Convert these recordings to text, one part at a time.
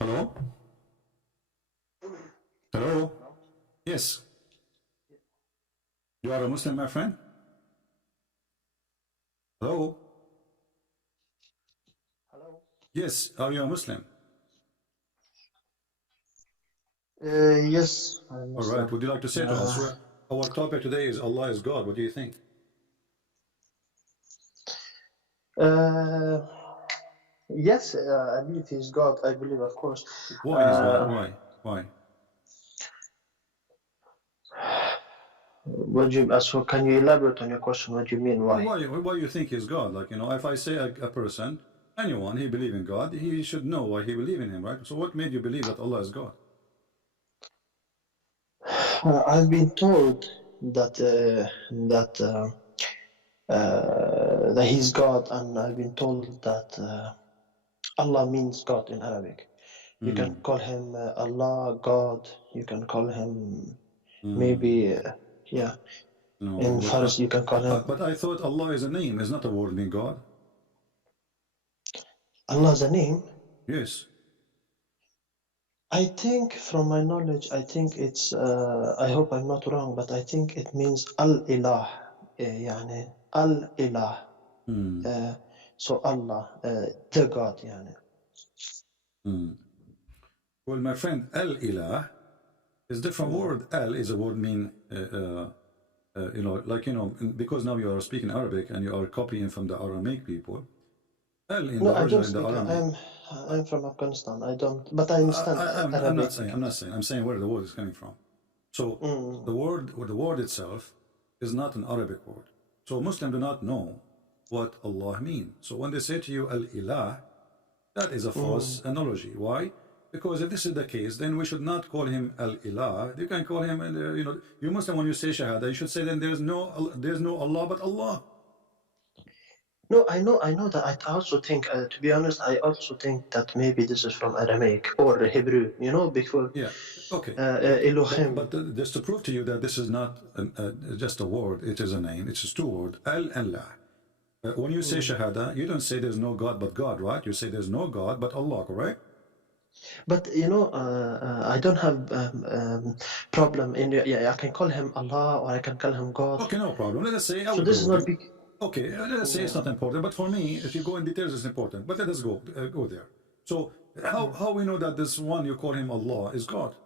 Hello? Hello? Yes. You are a Muslim, my friend? Hello? Hello. Yes. Are you a Muslim? Yes, I'm All right. Muslim. Would you like to say to us, Uh, our topic today is Allah is God. What do you think? uh, yes, I believe he's God. I believe, of course. Why he's God? Uh, Why? Why? so can you elaborate on your question? What do you mean? Why? Why you think he's God? Like, if I say a person, anyone, he believe in God, he should know why he believe in him, right? So what made you believe that Allah is God? I've been told that he's God, and I've been told that Allah means God in Arabic. You can Mm. call him Allah, God. You can call him Mm. maybe, yeah. No, In Farsi, you can call him but I thought Allah is a name, is not a word mean God. Allah's a name. Yes. I think, from my knowledge, I think it's, I hope I'm not wrong, but I think it means Al-Ilah, يعني Al-Ilah. Mm. So Allah, the God, يعني. Mm. Well, my friend, Al-Ilah is different word. Al is a word mean, because now you are speaking Arabic and you are copying from the Aramaic people. Al in No, the I don't original in the speak. Aramaic. I'm from Afghanistan. I don't, but I understand I'm not Arabic. saying. I'm not saying. I'm saying where the word is coming from. So Mm. the word itself is not an Arabic word. So Muslims do not know what Allah means. So when they say to you Al-Ilah, that is a false Mm. analogy. Why? Because if this is the case, then we should not call him Al-Ilah. You can call him, you Muslim, when you say Shahada, you should say then there's no Allah but Allah. No, I know that. I also think, to be honest, I also think that maybe this is from Aramaic or Hebrew. You know, before Yeah, okay. But Elohim. just to prove to you that this is not just a word, it is a name. It's just two words, Al and La. When you say Mm. Shahada, you don't say there's no God but God, right? You say there's no God but Allah, correct? But you know, I don't have problem in. Yeah, I can call him Allah or I can call him God. Okay, no problem. Let us say I So will this go is with not you. big. Okay, let us say it's Yeah. not important, but for me, if you go in details, it's important. But let us go there. So how Mm. how we know that this one you call him Allah is God?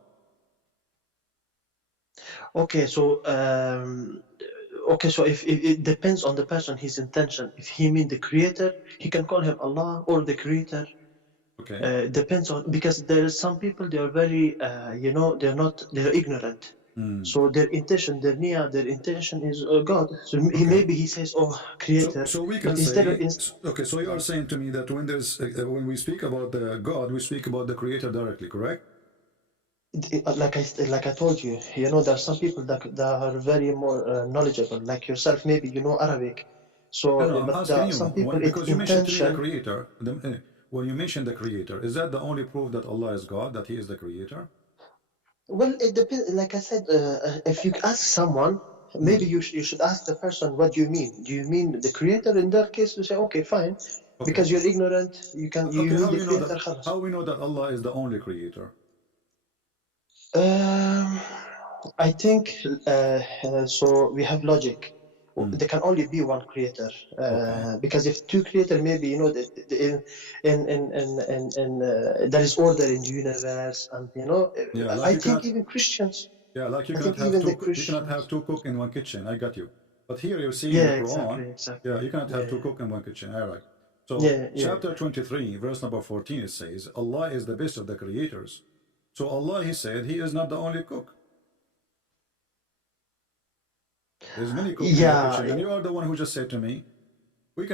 Okay, so if it depends on the person, his intention. If he mean the creator, he can call him Allah or the creator. Okay. Depends on, because there are some people, they are very they're ignorant. Mm. So their intention, their intention is God. So Okay. he says, oh, So creator, so we can but instead of say okay. So you are saying to me that when we speak about the God, we speak about the Creator directly, correct? like I told you, there are some people that are very more knowledgeable, like yourself. Maybe you know Arabic. No, So, no. I'm but asking you some people, it's because you mentioned to me the intention. Creator. When you mentioned the Creator, is that the only proof that Allah is God? That He is the Creator? Well, it depends. Like I said, if you ask someone, maybe Hmm. you should ask the person, what do you mean? Do you mean the creator? In that case, you say, okay, fine, Okay. because you're ignorant. You Okay. mean How the you know that? creator, خلاص. How we know that Allah is the only Creator? Um, I think so. We have logic. Hmm. There can only be one creator, Okay. because if two creator, maybe there is order in the universe, and Yeah, like I you think cannot. even Christians. Yeah, like you I cannot think have even the you cannot have Christians. two cook in one kitchen. I got you. But here you see in the Yeah, Quran, exactly, yeah, exactly. you cannot have two Yeah, cook in one kitchen. All right. So yeah, yeah. chapter 23, verse number 14, it says, Allah is the best of the creators. So Allah, He said, He is not the only cook. There's many cook in the Yeah, kitchen, and you are the one who just said to me, yeah.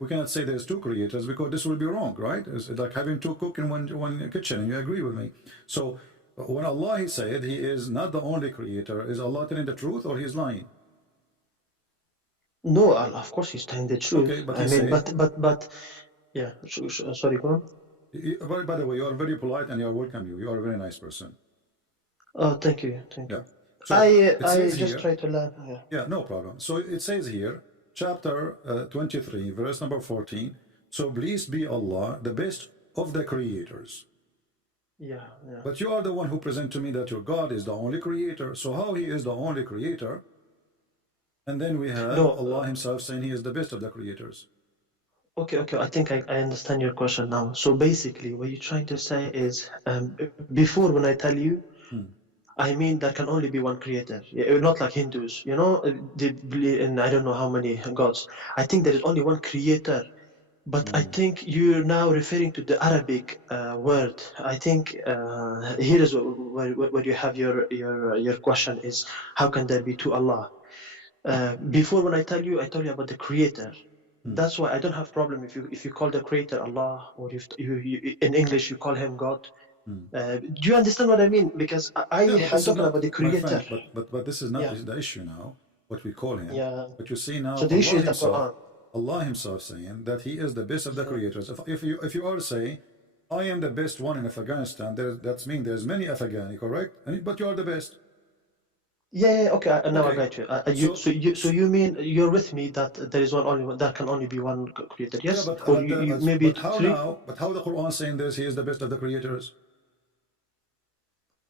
we cannot say there's two creators because this will be wrong, right? It's like having two cook in one kitchen, and you agree with me. So when Allah He said He is not the only creator, is Allah telling the truth or He's lying? No, of course he's telling the Okay, truth. but I He mean, said, but yeah. Sorry, go on. by the way, you are very polite and you are welcome. You are a very nice person. Oh, thank you, thank Yeah. you. So it I says just here, try to learn. Yeah. yeah, no problem. So it says here, chapter 23, verse number 14. So please be Allah, the best of the creators. Yeah, yeah. But you are the one who present to me that your God is the only creator. So how he is the only creator? And then we have No, Allah himself saying he is the best of the creators. okay. I think I understand your question now. So basically, what you're trying to say is, before when I tell you, I mean there can only be one creator. Not like Hindus, you know, they believe in I don't know how many gods. I think there is only one creator. But I think you're now referring to the Arabic word. I think here is where you have your question is, how can there be two Allah? Before when I told you about the creator. That's why I don't have problem if you call the creator Allah, or if you in English you call him God. Do you understand what I mean? Because Yeah, but I'm this is talking not, about the my creator. friend, but this is not Yeah, the issue now, what we call him. yeah. But you see now, So the issue is the Quran. Allah himself saying that he is the best of the Yeah. creators. If you are saying, I am the best one in Afghanistan, that's mean there's many Afghani, correct? But you are the best. Yeah, okay. Now I Okay. got you. So you mean you're with me that there is there can only be one creator? Yeah, Yes, or you maybe but how three? now? But how the Quran saying this? He is the best of the creators.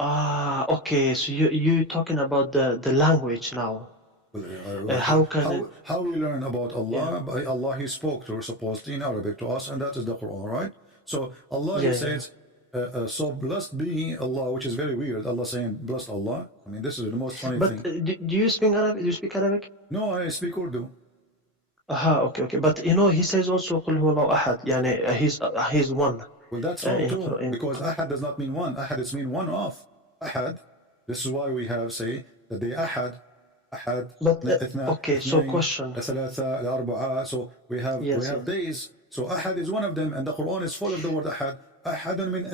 Ah, okay. So you talking about the language now? Well, How can it? how we learn about Yeah, Allah? By Allah, He spoke to supposedly in Arabic to us, and that is the Quran, right? So Allah, He yeah. says, so blessed be Allah, which is very weird. Allah saying blessed Allah. I mean, this is the most funny But thing. do you speak Arabic? Do you speak Arabic? No, I speak Urdu. Aha, okay. But you know, he says also قل هو الله أحد. يعني he's one. Well, that's wrong In too, in because Ahad does not mean one. Ahad is mean one of. Ahad. This is why we have say that the Ahad, Ahad, but اثنان, okay. So اثنين, question. ثلاثة, الأربعة. So we Yes. have days. So Ahad is one of them, and the Quran is full of the word Ahad. أحد من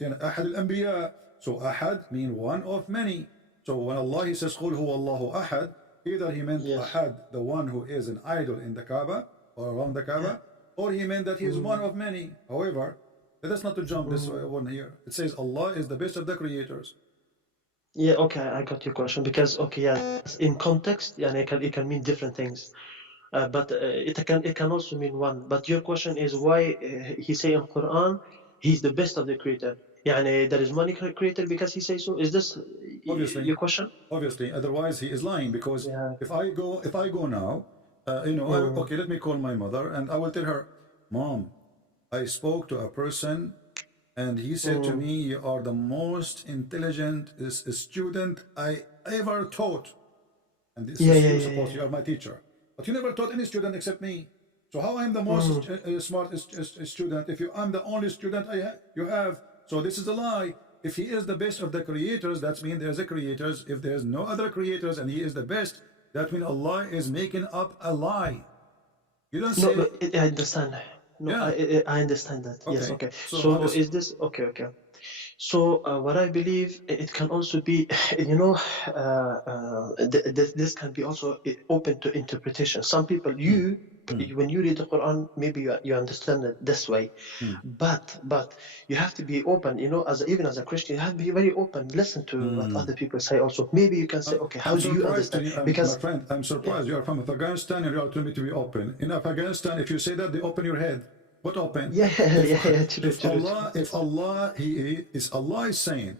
يعني أحد الأنبياء. So Ahad mean one of many. So when Allah he says قل هو الله أحد, either he meant Yes. Ahad, the one who is an idol in the Kaaba or around the Kaaba, or he meant that he is one of many. However, let us not to jump this one here. It says Allah is the best of the creators. Yeah, okay, I got your question because okay, yeah, in context, yeah, it can mean different things, but it can also mean one. But your question is why he say in Quran he's the best of the creator. يعني there is one creator because he says so. Is this Obviously, your question? obviously. Otherwise, he is lying because Yeah. if I go now, okay, let me call my mother and I will tell her, Mom, I spoke to a person and he said to me, you are the most intelligent student I ever taught. And this Yeah, is yeah, you, yeah, suppose yeah. you are my teacher. But you never taught any student except me. So how I am the most smart student if I'm the only student you have? So this is a lie. If he is the best of the creators, that means there's a creators. If there's no other creators and he is the best, that means Allah is making up a lie. You don't No, say, but I understand. No, yeah, I understand that. Yes, okay. okay. So So how does, is this okay? Okay. So what I believe it can also be, you know, this can be also open to interpretation. Some people, when you read the Quran, maybe you understand it this way, but you have to be open. You know, even as a Christian, you have to be very open. Listen to what other people say. Also, maybe you can say, okay, how I'm do you surprised, understand? my Because friend. I'm yeah, surprised. You are from Afghanistan and you are telling me to be open. In Afghanistan, if you say that, they open your head. What open? yeah, yeah, If true. Allah, Allah is saying,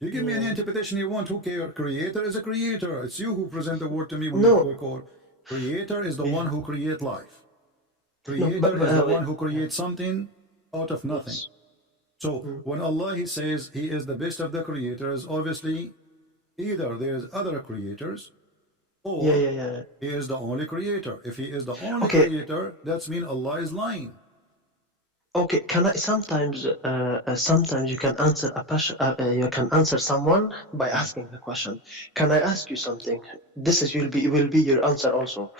you give me any interpretation you want. Who cares? Creator is a creator. It's you who present the word to me when we No, call. Creator is the yeah, one who create life. no, Creator is the one who yeah, creates something out of nothing. yes, So when Allah he says he is the best of the creators, obviously either there's other creators yeah, or yeah, yeah. he is the only creator. If he is the only Okay, creator, that's mean Allah is lying. okay. Can I sometimes you can answer you can answer someone by asking the question. Can I ask you something? This is will be your answer also.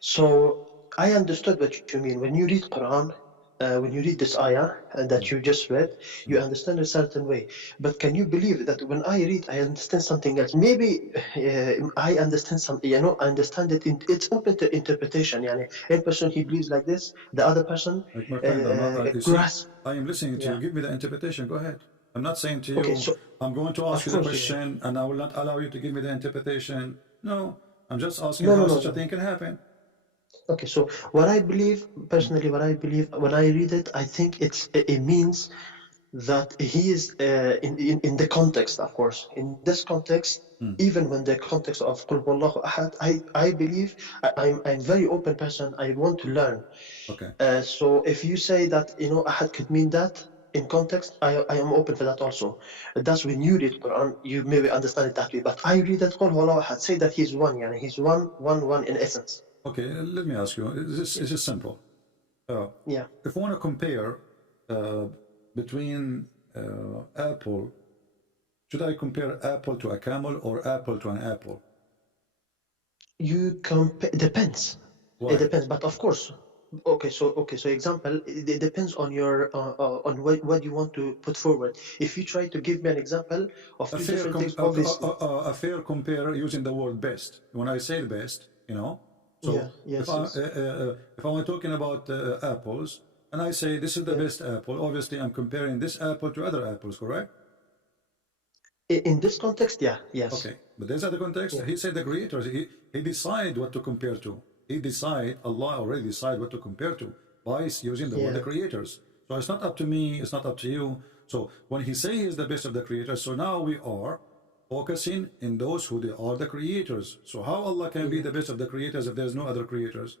So I understood what you mean when you read Quran. When you read this ayah that you just read, you understand a certain way. But can you believe that when I read, I understand something else? Maybe I understand something. You know, I understand it. It's open to interpretation. Yani, one person he believes like this, the other person Like my friend, I'm not, you see, grasp. I am listening to you. Yeah. Give me the interpretation. Go ahead. I'm not saying to Okay. you, So I'm going to ask of you the course, yeah. question and I will not allow you to give me the interpretation. No, I'm just asking No, how no, no, such a no. thing can happen. Okay. So what I believe personally, what I believe when I read it, I think it means that he is in the context, of course. In this context, even when the context of Qul Huwallahu Ahad, I believe I'm very open person. I want to learn. Okay. So if you say that Ahad could mean that in context, I am open for that also. That's when you read Quran, you maybe understand it that way. But I read that Qul Huwallahu Ahad, say that he's one, yani he's one in essence. Okay, let me ask you. It's just simple. Yeah. If we want to compare between apple, should I compare apple to a camel or apple to an apple? You compare, depends. Why? It depends, but of course. Okay, so example, it depends on your on what you want to put forward. If you try to give me an example of two different things, obviously. A fair compare using the word best. When I say best, so Yeah, yes, yes. if I'm talking about apples and I say this is the best apple, obviously I'm comparing this apple to other apples, correct? In this context, yeah, yes. Okay, but there's other context. Yeah. He said the creators. He decide what to compare to. Allah already decide what to compare to by using the word the creators. So it's not up to me. It's not up to you. So when he say he is the best of the creators, so now we are focusing in those who they are the creators. So how Allah can be the best of the creators if there's no other creators?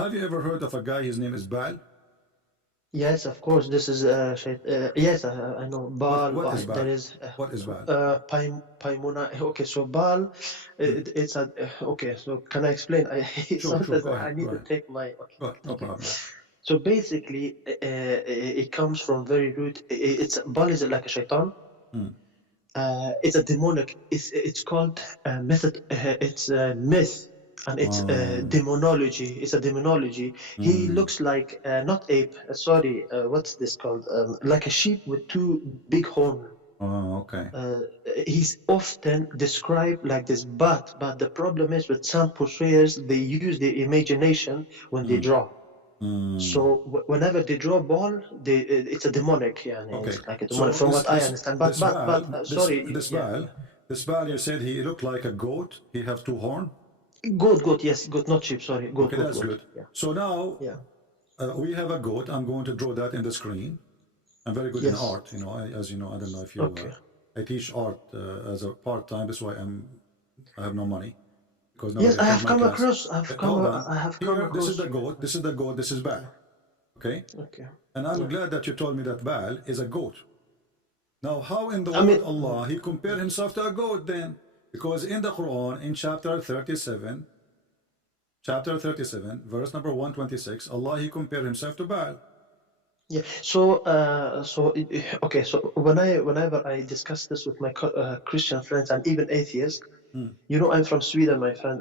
Have you ever heard of a guy? His name is Baal. Yes, of course. This is yes, I know. Baal. What is Baal? There is What is Baal? Paimuna. Okay, so Baal, it's a okay. So can I explain? Sure. Go I ahead. need to take my. Okay. Go ahead. No problem. So basically, it comes from very root. It's Baal is like a shaitan. It's a demonic. It's called method. It's a myth. And it's demonology. It's a demonology. He looks like not ape. Sorry, what's this called? Like a sheep with two big horns. Oh, okay. He's often described like this, but the problem is with some portrayers, they use their imagination when they draw. So whenever they draw a ball, it's a demonic. Yeah, Okay. it's like a demonic, from what I understand. But sorry, this Baal, you said he looked like a goat. He have two horns. Goat, yes, goat, not sheep, sorry. Goat, okay, goat, that's goat. good. Yeah. So now Yeah. We have a goat. I'm going to draw that in the screen. I'm very good in art, as you know. I don't know if you. Okay. I teach art as a part-time. That's why I have no money because yes, I have my come class. across. I have come across. This is the goat. This is the goat. This is Baal. Okay. Okay. And I'm glad that you told me that Baal is a goat. Now, how in the word Allah he compared himself to a goat then? Because in the Quran, in chapter 37, verse number 126, Allah he compared himself to Baal. Yeah. So, okay. So whenever I discuss this with my Christian friends and even atheists, I'm from Sweden, my friend.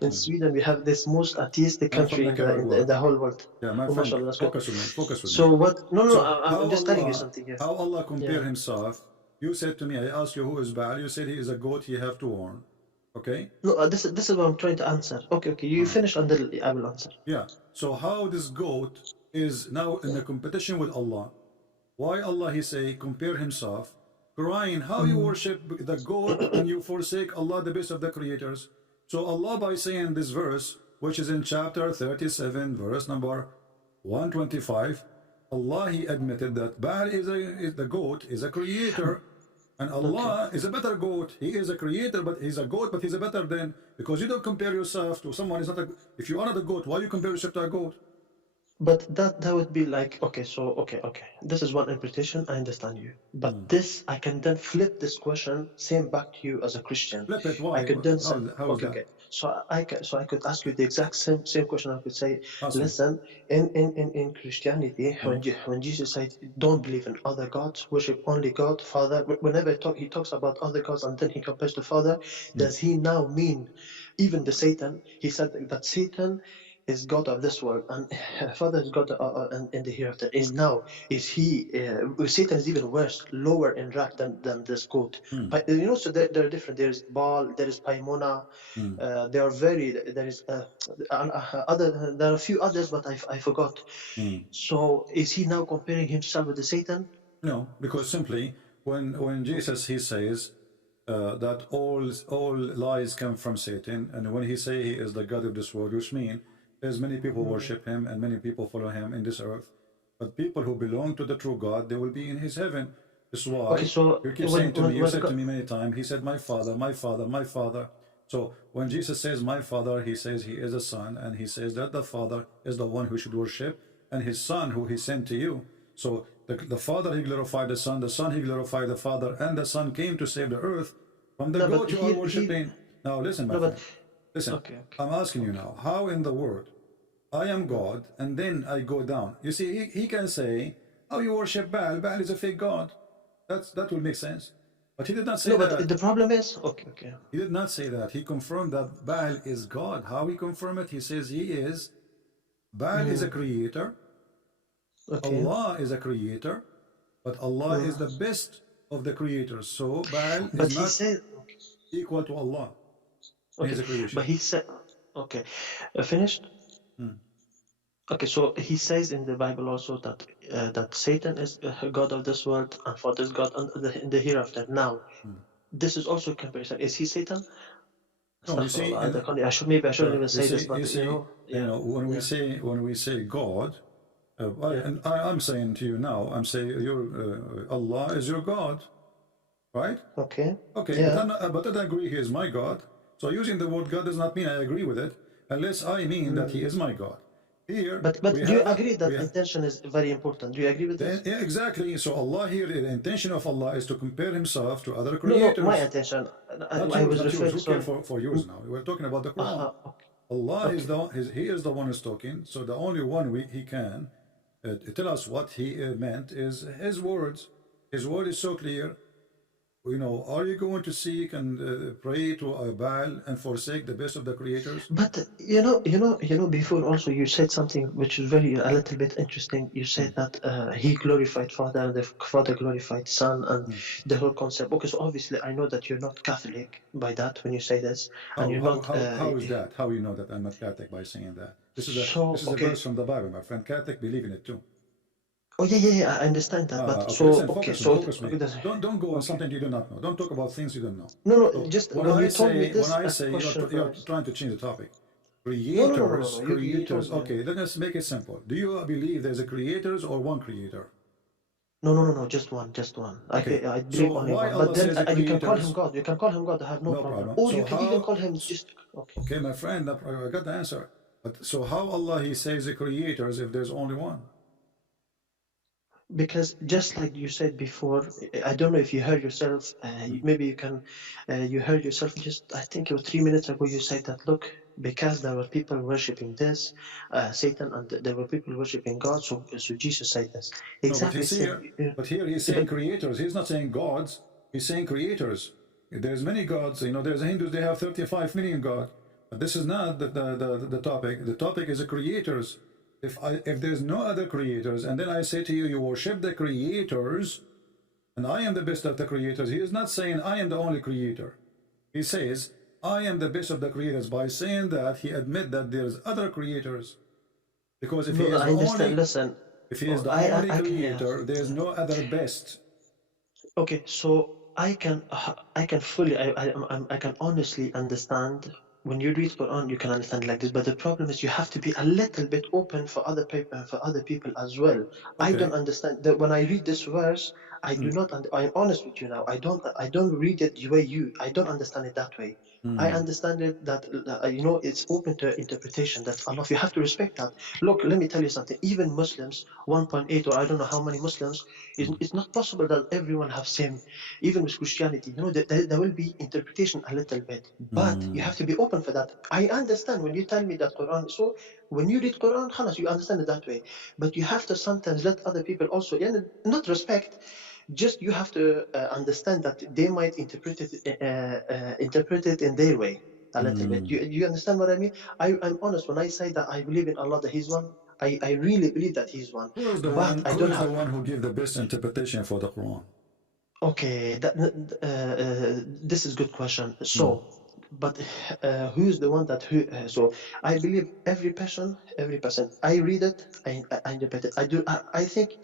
In Sweden, we have this most atheistic country in the whole world. Yeah, my friend. Focus with me. So what? No. I'm just telling you something. Yes. How Allah compare himself? You said to me, I asked you who is Baal. You said he is a goat. He have two horns. Okay. No, this is what I'm trying to answer. Okay. You finish and then I will answer. Yeah. So how this goat is now in a competition with Allah? Why Allah he say compare himself, crying how you worship the goat and you forsake Allah, the best of the creators? So Allah by saying this verse, which is in chapter 37, verse number 125, Allah he admitted that Baal is the goat is a creator. And Allah is a better goat. He is a creator, but he's a goat, but he's a better than, because you don't compare yourself to someone who's not a, if you are not a goat, why you compare yourself to a goat? But that would be like, okay. This is one interpretation, I understand you. But this, I can then flip this question, same back to you as a Christian. Flip it, why? I could then say, how is that? Okay. So I could ask you the exact same question. I could say, listen, in Christianity, when Jesus said, don't believe in other gods, worship only God, Father, whenever he talks about other gods and then he compares to Father, does he now mean even the Satan? He said that Satan is God of this world, and Father is God in the hereafter. Is he? Satan is even worse, lower in rank than this goat. But so they're different. There is Baal, there is Paimona. They are very. There is other. There are a few others, but I forgot. So is he now comparing himself with the Satan? No, because simply when Jesus he says that all lies come from Satan, and when he say he is the God of this world, which means as many people worship him and many people follow him in this earth. But people who belong to the true God, they will be in his heaven. That's why Okay, so you keep saying to me, you said to me many times, he said, my father, my father, my father. So when Jesus says my father, he says he is a son, and he says that the father is the one who should worship, and his son who he sent to you. So the father, he glorified the son he glorified the father, and the son came to save the earth from the no, goat but you are worshiping. Now listen, my no, friend. but Listen, okay. I'm asking you now, how in the word I am God, and then I go down? You see, he can say, oh, you worship Baal. Baal is a fake God. That will make sense. But he did not say No, that. but the problem is, okay. He did not say that. He confirmed that Baal is God. How he confirmed it? He says he is. Baal is a creator. Okay. Allah is a creator. But Allah is the best of the creators. So Baal But is he not said, equal to Allah. okay, He's a creation. but he said, okay, finished? Okay, so he says in the Bible also that that Satan is God of this world and Father is God in the hereafter. Now, this is also a comparison. Is he Satan? No, you see, Astaghfirullah, maybe I shouldn't even say this, but you know, when we say God, and I'm saying to you now, I'm saying Allah is your God, right? Okay. Okay, Yeah. but I agree he is my God. So using the word God does not mean I agree with it, unless I mean that he is my God. Here, But do you agree that intention is very important? Do you agree with this? Yeah, exactly. So Allah here, the intention of Allah is to compare himself to other No, creators. my intention. I was referring. Who care for yours now? We're talking about the Quran. Okay. Allah is he is the one who's talking. So the only one he can tell us what he meant is his words. His word is so clear. You know, are you going to seek and pray to a Baal and forsake the best of the creators? But before also you said something which is a little bit interesting. You said that he glorified Father and the Father glorified Son and the whole concept. Okay, so obviously I know that you're not Catholic by that when you say this, and you're not. How is that? How you know that I'm not Catholic by saying that? This is a okay. verse from the Bible, my friend. Catholic believe in it too. Oh yeah, I understand that. But okay, listen, focus me. Okay, Don't go on something you do not know. Don't talk about things you don't know. No, So just when I say you're trying to change the topic. Creators, no. creators. Okay, let's make it simple. Do you believe there's a creators or one creator? No, just one. Okay. I believe only one. But then you can call him God. You can call him God. I have no problem. Or you can even call him just. Okay. Okay, my friend, I got the answer. But so how Allah he says the creators if there's only one? Because just like you said before, I don't know if you heard yourself. Maybe you can. You heard yourself just. I think it was 3 minutes ago. You said that look, because there were people worshiping this, Satan, and there were people worshiping God. So Jesus said this exactly. But here he's saying creators. He's not saying gods. He's saying creators. There's many gods. You know, there's Hindus. They have 35 million gods. But this is not the topic. The topic is the creators. If there's no other creators, and then I say to you, you worship the creators, and I am the best of the creators. He is not saying I am the only creator. He says I am the best of the creators. By saying that, he admits that there's other creators. Because if he is the only creator, there's no other best. Okay, so I can fully, I can honestly understand. When you read Quran, you can understand like this, but the problem is you have to be a little bit open for other people as well. Okay. I don't understand that when I read this verse, I do not. I'm honest with you now. I don't read it the way I don't understand it that way. I understand it that it's open to interpretation. That Allah, you have to respect that. Look, let me tell you something. Even Muslims, 1.8 or I don't know how many Muslims, it's not possible that everyone have same. Even with Christianity, there will be interpretation a little bit, but you have to be open for that. I understand when you tell me that Quran. So when you read Quran, khalas, you understand it that way. But you have to sometimes let other people also, not respect. Just you have to understand that they might interpret it in their way a little bit. You understand what I mean? I'm honest when I say that I believe in Allah, that He's one. I really believe that He's one. Who is the one who gives the best interpretation for the Quran? Okay, this is a good question. So, but who's the one that so I believe every person. I read it, I interpret it. I think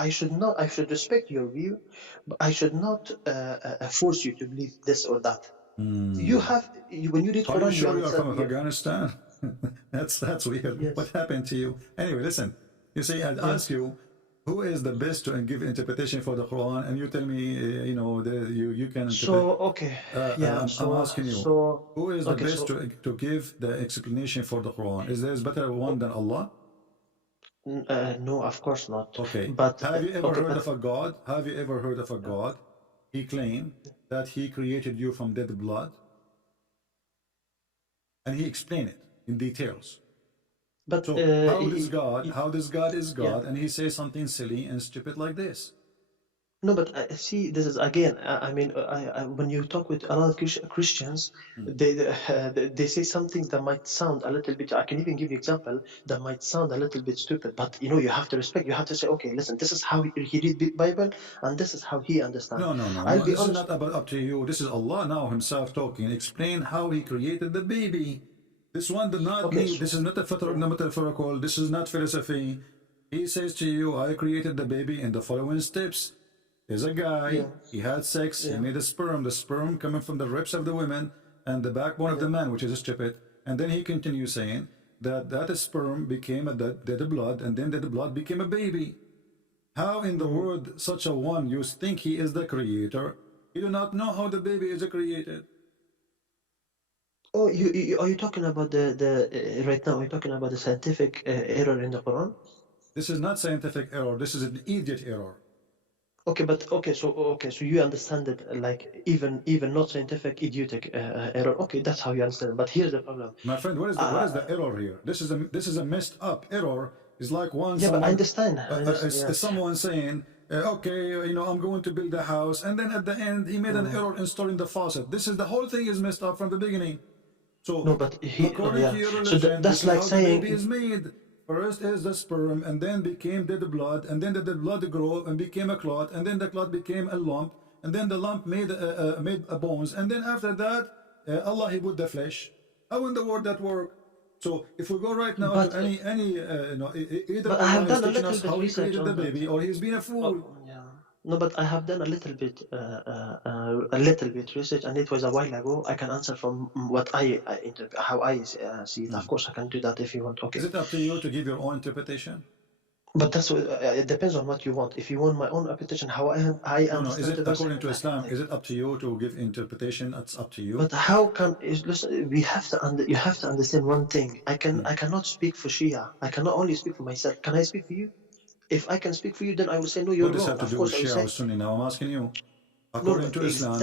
I should respect your view, but I should not force you to believe this or that. When you read Quran, are you sure you are from Afghanistan? That's weird. Yes. What happened to you? Anyway, listen. You see, I'd ask you, who is the best to give interpretation for the Quran? And you tell me, you can So interpret. okay, yeah. I'm asking you, who is the Okay, best so to give the explanation for the Quran? Is there a better one than Allah? no, of course not. Okay. But Have you ever okay, heard but of a God? Have you ever heard of a God? He claimed that he created you from dead blood, and he explained it in details. but So how this God is yeah. God, and he says something silly and stupid like this? No, but see, this is again. I mean, when you talk with a lot of Christians, they say something that might sound a little bit. I can even give you example that might sound a little bit stupid, but you have to respect. You have to say, okay, listen, this is how he read the Bible, and this is how he understands. No. This is not about up to you. This is Allah now Himself talking. Explain how He created the baby. This one did not Okay, need. This is not a metaphorical. This is not philosophy. He says to you, I created the baby in the following steps. There's a guy, he had sex, he made a sperm, the sperm coming from the ribs of the women and the backbone of the man, which is stupid. And then he continues saying that sperm became a dead blood, and then that blood became a baby. How in the world such a one, you think he is the creator? You do not know how the baby is created. Oh, are you talking about the right now? Are you talking about the scientific error in the Quran? This is not scientific error. This is an idiot error. Okay, but so you understand it like even not scientific, idiotic error. Okay, that's how you understand it. But here's the problem. My friend, what is the error here? This is a messed up error. It's like one. Yeah, someone, but I understand. someone saying, okay, I'm going to build a house, and then at the end he made an error installing the faucet. This is the whole thing is messed up from the beginning. So no, but according to your religion, so that's this like is how saying the baby is made. First is the sperm, and then became dead blood, and then the dead blood grew and became a clot, and then the clot became a lump, and then the lump made a bones, and then after that, Allah He put the flesh. How in the world that work? So if we go right now to any either Allah is teaching us how He created the baby, or He's been a fool. No, but I have done a little bit research, and it was a while ago. I can answer from what how I see it. Of course, I can do that if you want. Okay. Is it up to you to give your own interpretation? But that's what, it depends on what you want. If you want my own interpretation, how I understand. No. Is it according to Islam? Is it up to you to give interpretation? It's up to you. But how can listen? You have to understand one thing. I cannot speak for Shia. I cannot only speak for myself. Can I speak for you? If I can speak for you, then I will say no. You're wrong. What does have to do with Shia or Sunni? Now I'm asking you. According to Islam,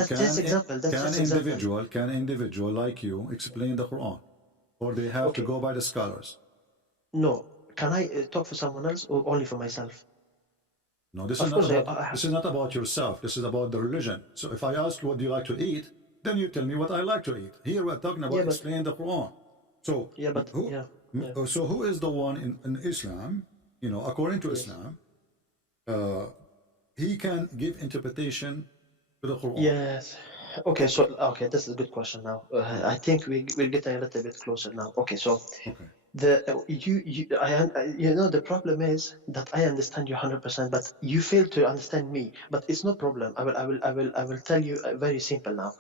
can individual like you explain the Quran, or they have to go by the scholars? No. Can I talk for someone else or only for myself? No, this is not about yourself. This is about the religion. So if I ask you what do you like to eat, then you tell me what I like to eat. Here we're talking about explaining the Quran. So so who is the one in Islam? According to Islam, he can give interpretation to the Quran. Yes. Okay. So this is a good question. Now I think we're getting a little bit closer now. Okay. So. Okay. The problem is that I understand you 100%, but you fail to understand me. But it's no problem. I will tell you very simple now.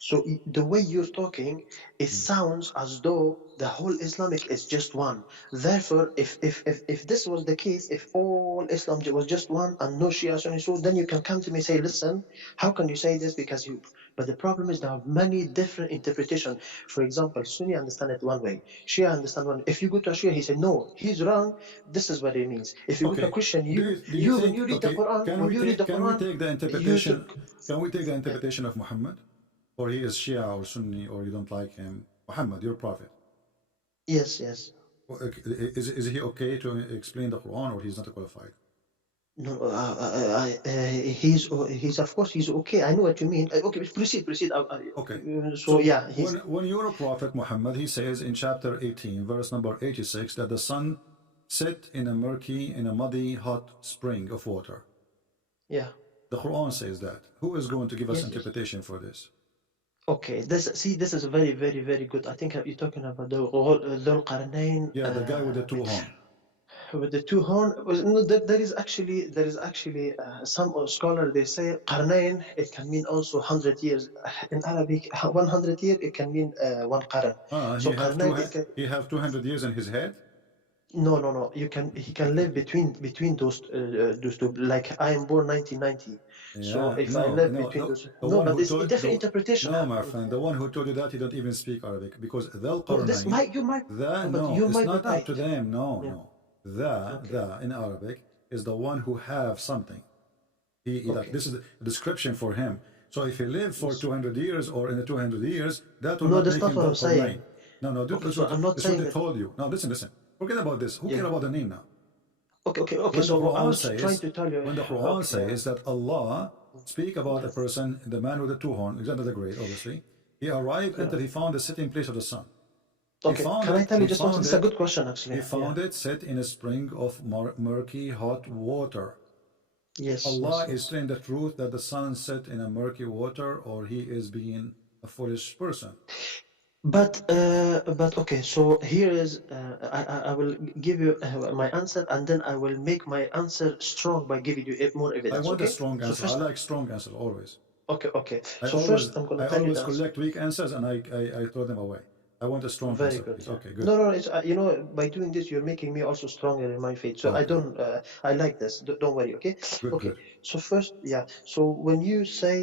So the way you're talking, it sounds as though the whole Islamic is just one. Therefore, if this was the case, if all Islam was just one and no Shia, Sunni, so then you can come to me and say, listen, how can you say this? But the problem is there are many different interpretations. For example, Sunni understand it one way, Shia understand one. If you go to a Shia, he said, no, he's wrong. This is what it means. If you go to a Christian, when you read the Quran, can we take the interpretation? Can we take the interpretation of Muhammad? Or he is Shia or Sunni, or you don't like him? Muhammad, your prophet. Yes. Is he okay to explain the Quran, or he's not qualified? No, he's of course he's okay. I know what you mean. Okay, proceed. Okay. So yeah, when your prophet Muhammad, he says in chapter 18, verse number 86, that the sun set in a muddy, hot spring of water. Yeah. The Quran says that. Who is going to give us interpretation for this? Okay, this is very, very, very good. I think you're talking about the Dhul Qarnayn. Yeah, the guy with the two horns. With the two horns. No, there is actually some scholars, they say Qarnayn, it can mean also 100 years. In Arabic, 100 years it can mean one Qarn. He have 200 years in his head. No. He can live between those two. Like I am born 1990, so Yeah, if I no, live no, between no. those, The no, one but who it's a told different the interpretation no, my happening friend, the here. one who told you that he don't even speak Arabic because Dhul No, this Qarnayn, might you might no, but no, you it's might be not up to right. them. No, Yeah. no. Okay. The in Arabic is the one who have something. He like Okay. this is a description for him. So if he lived for Yes. 200 years or in the 200 years, that will No, not that's make not him what I'm Dhul Qarnayn. saying. No, no, Okay, this so I'm not is what saying they that. told you. No, listen, listen. Forget about this. Who care Yeah. about the name now? Okay. When the So I Quran was trying says, to tell you. when the Quran Okay. says that Allah speak about a Yes. person, the man with the two horns, Alexander the Great, obviously, he arrived Yeah. until he found the sitting place of the sun. Okay. Can I tell you He just one thing? found This is a it, good question, actually. he Yeah. found it set in a spring of murky hot water. Yes. Allah Yes. is Yes. telling the truth that the sun set in a murky water, or he is being a foolish person. But okay. So here is I will give you my answer, and then I will make my answer strong by giving you more I evidence. want a Okay. strong So answer. I first, like strong answers always. okay. So first, I'm gonna I tell you always the answer. collect weak answers and I throw them away. I want a strong Very answer, good. please. Yeah. Okay, good. No. It's by doing this, you're making me also stronger in my faith. So I Okay, don't. I like this. Don't worry. Okay. good, Okay. good. So first, yeah. So when you say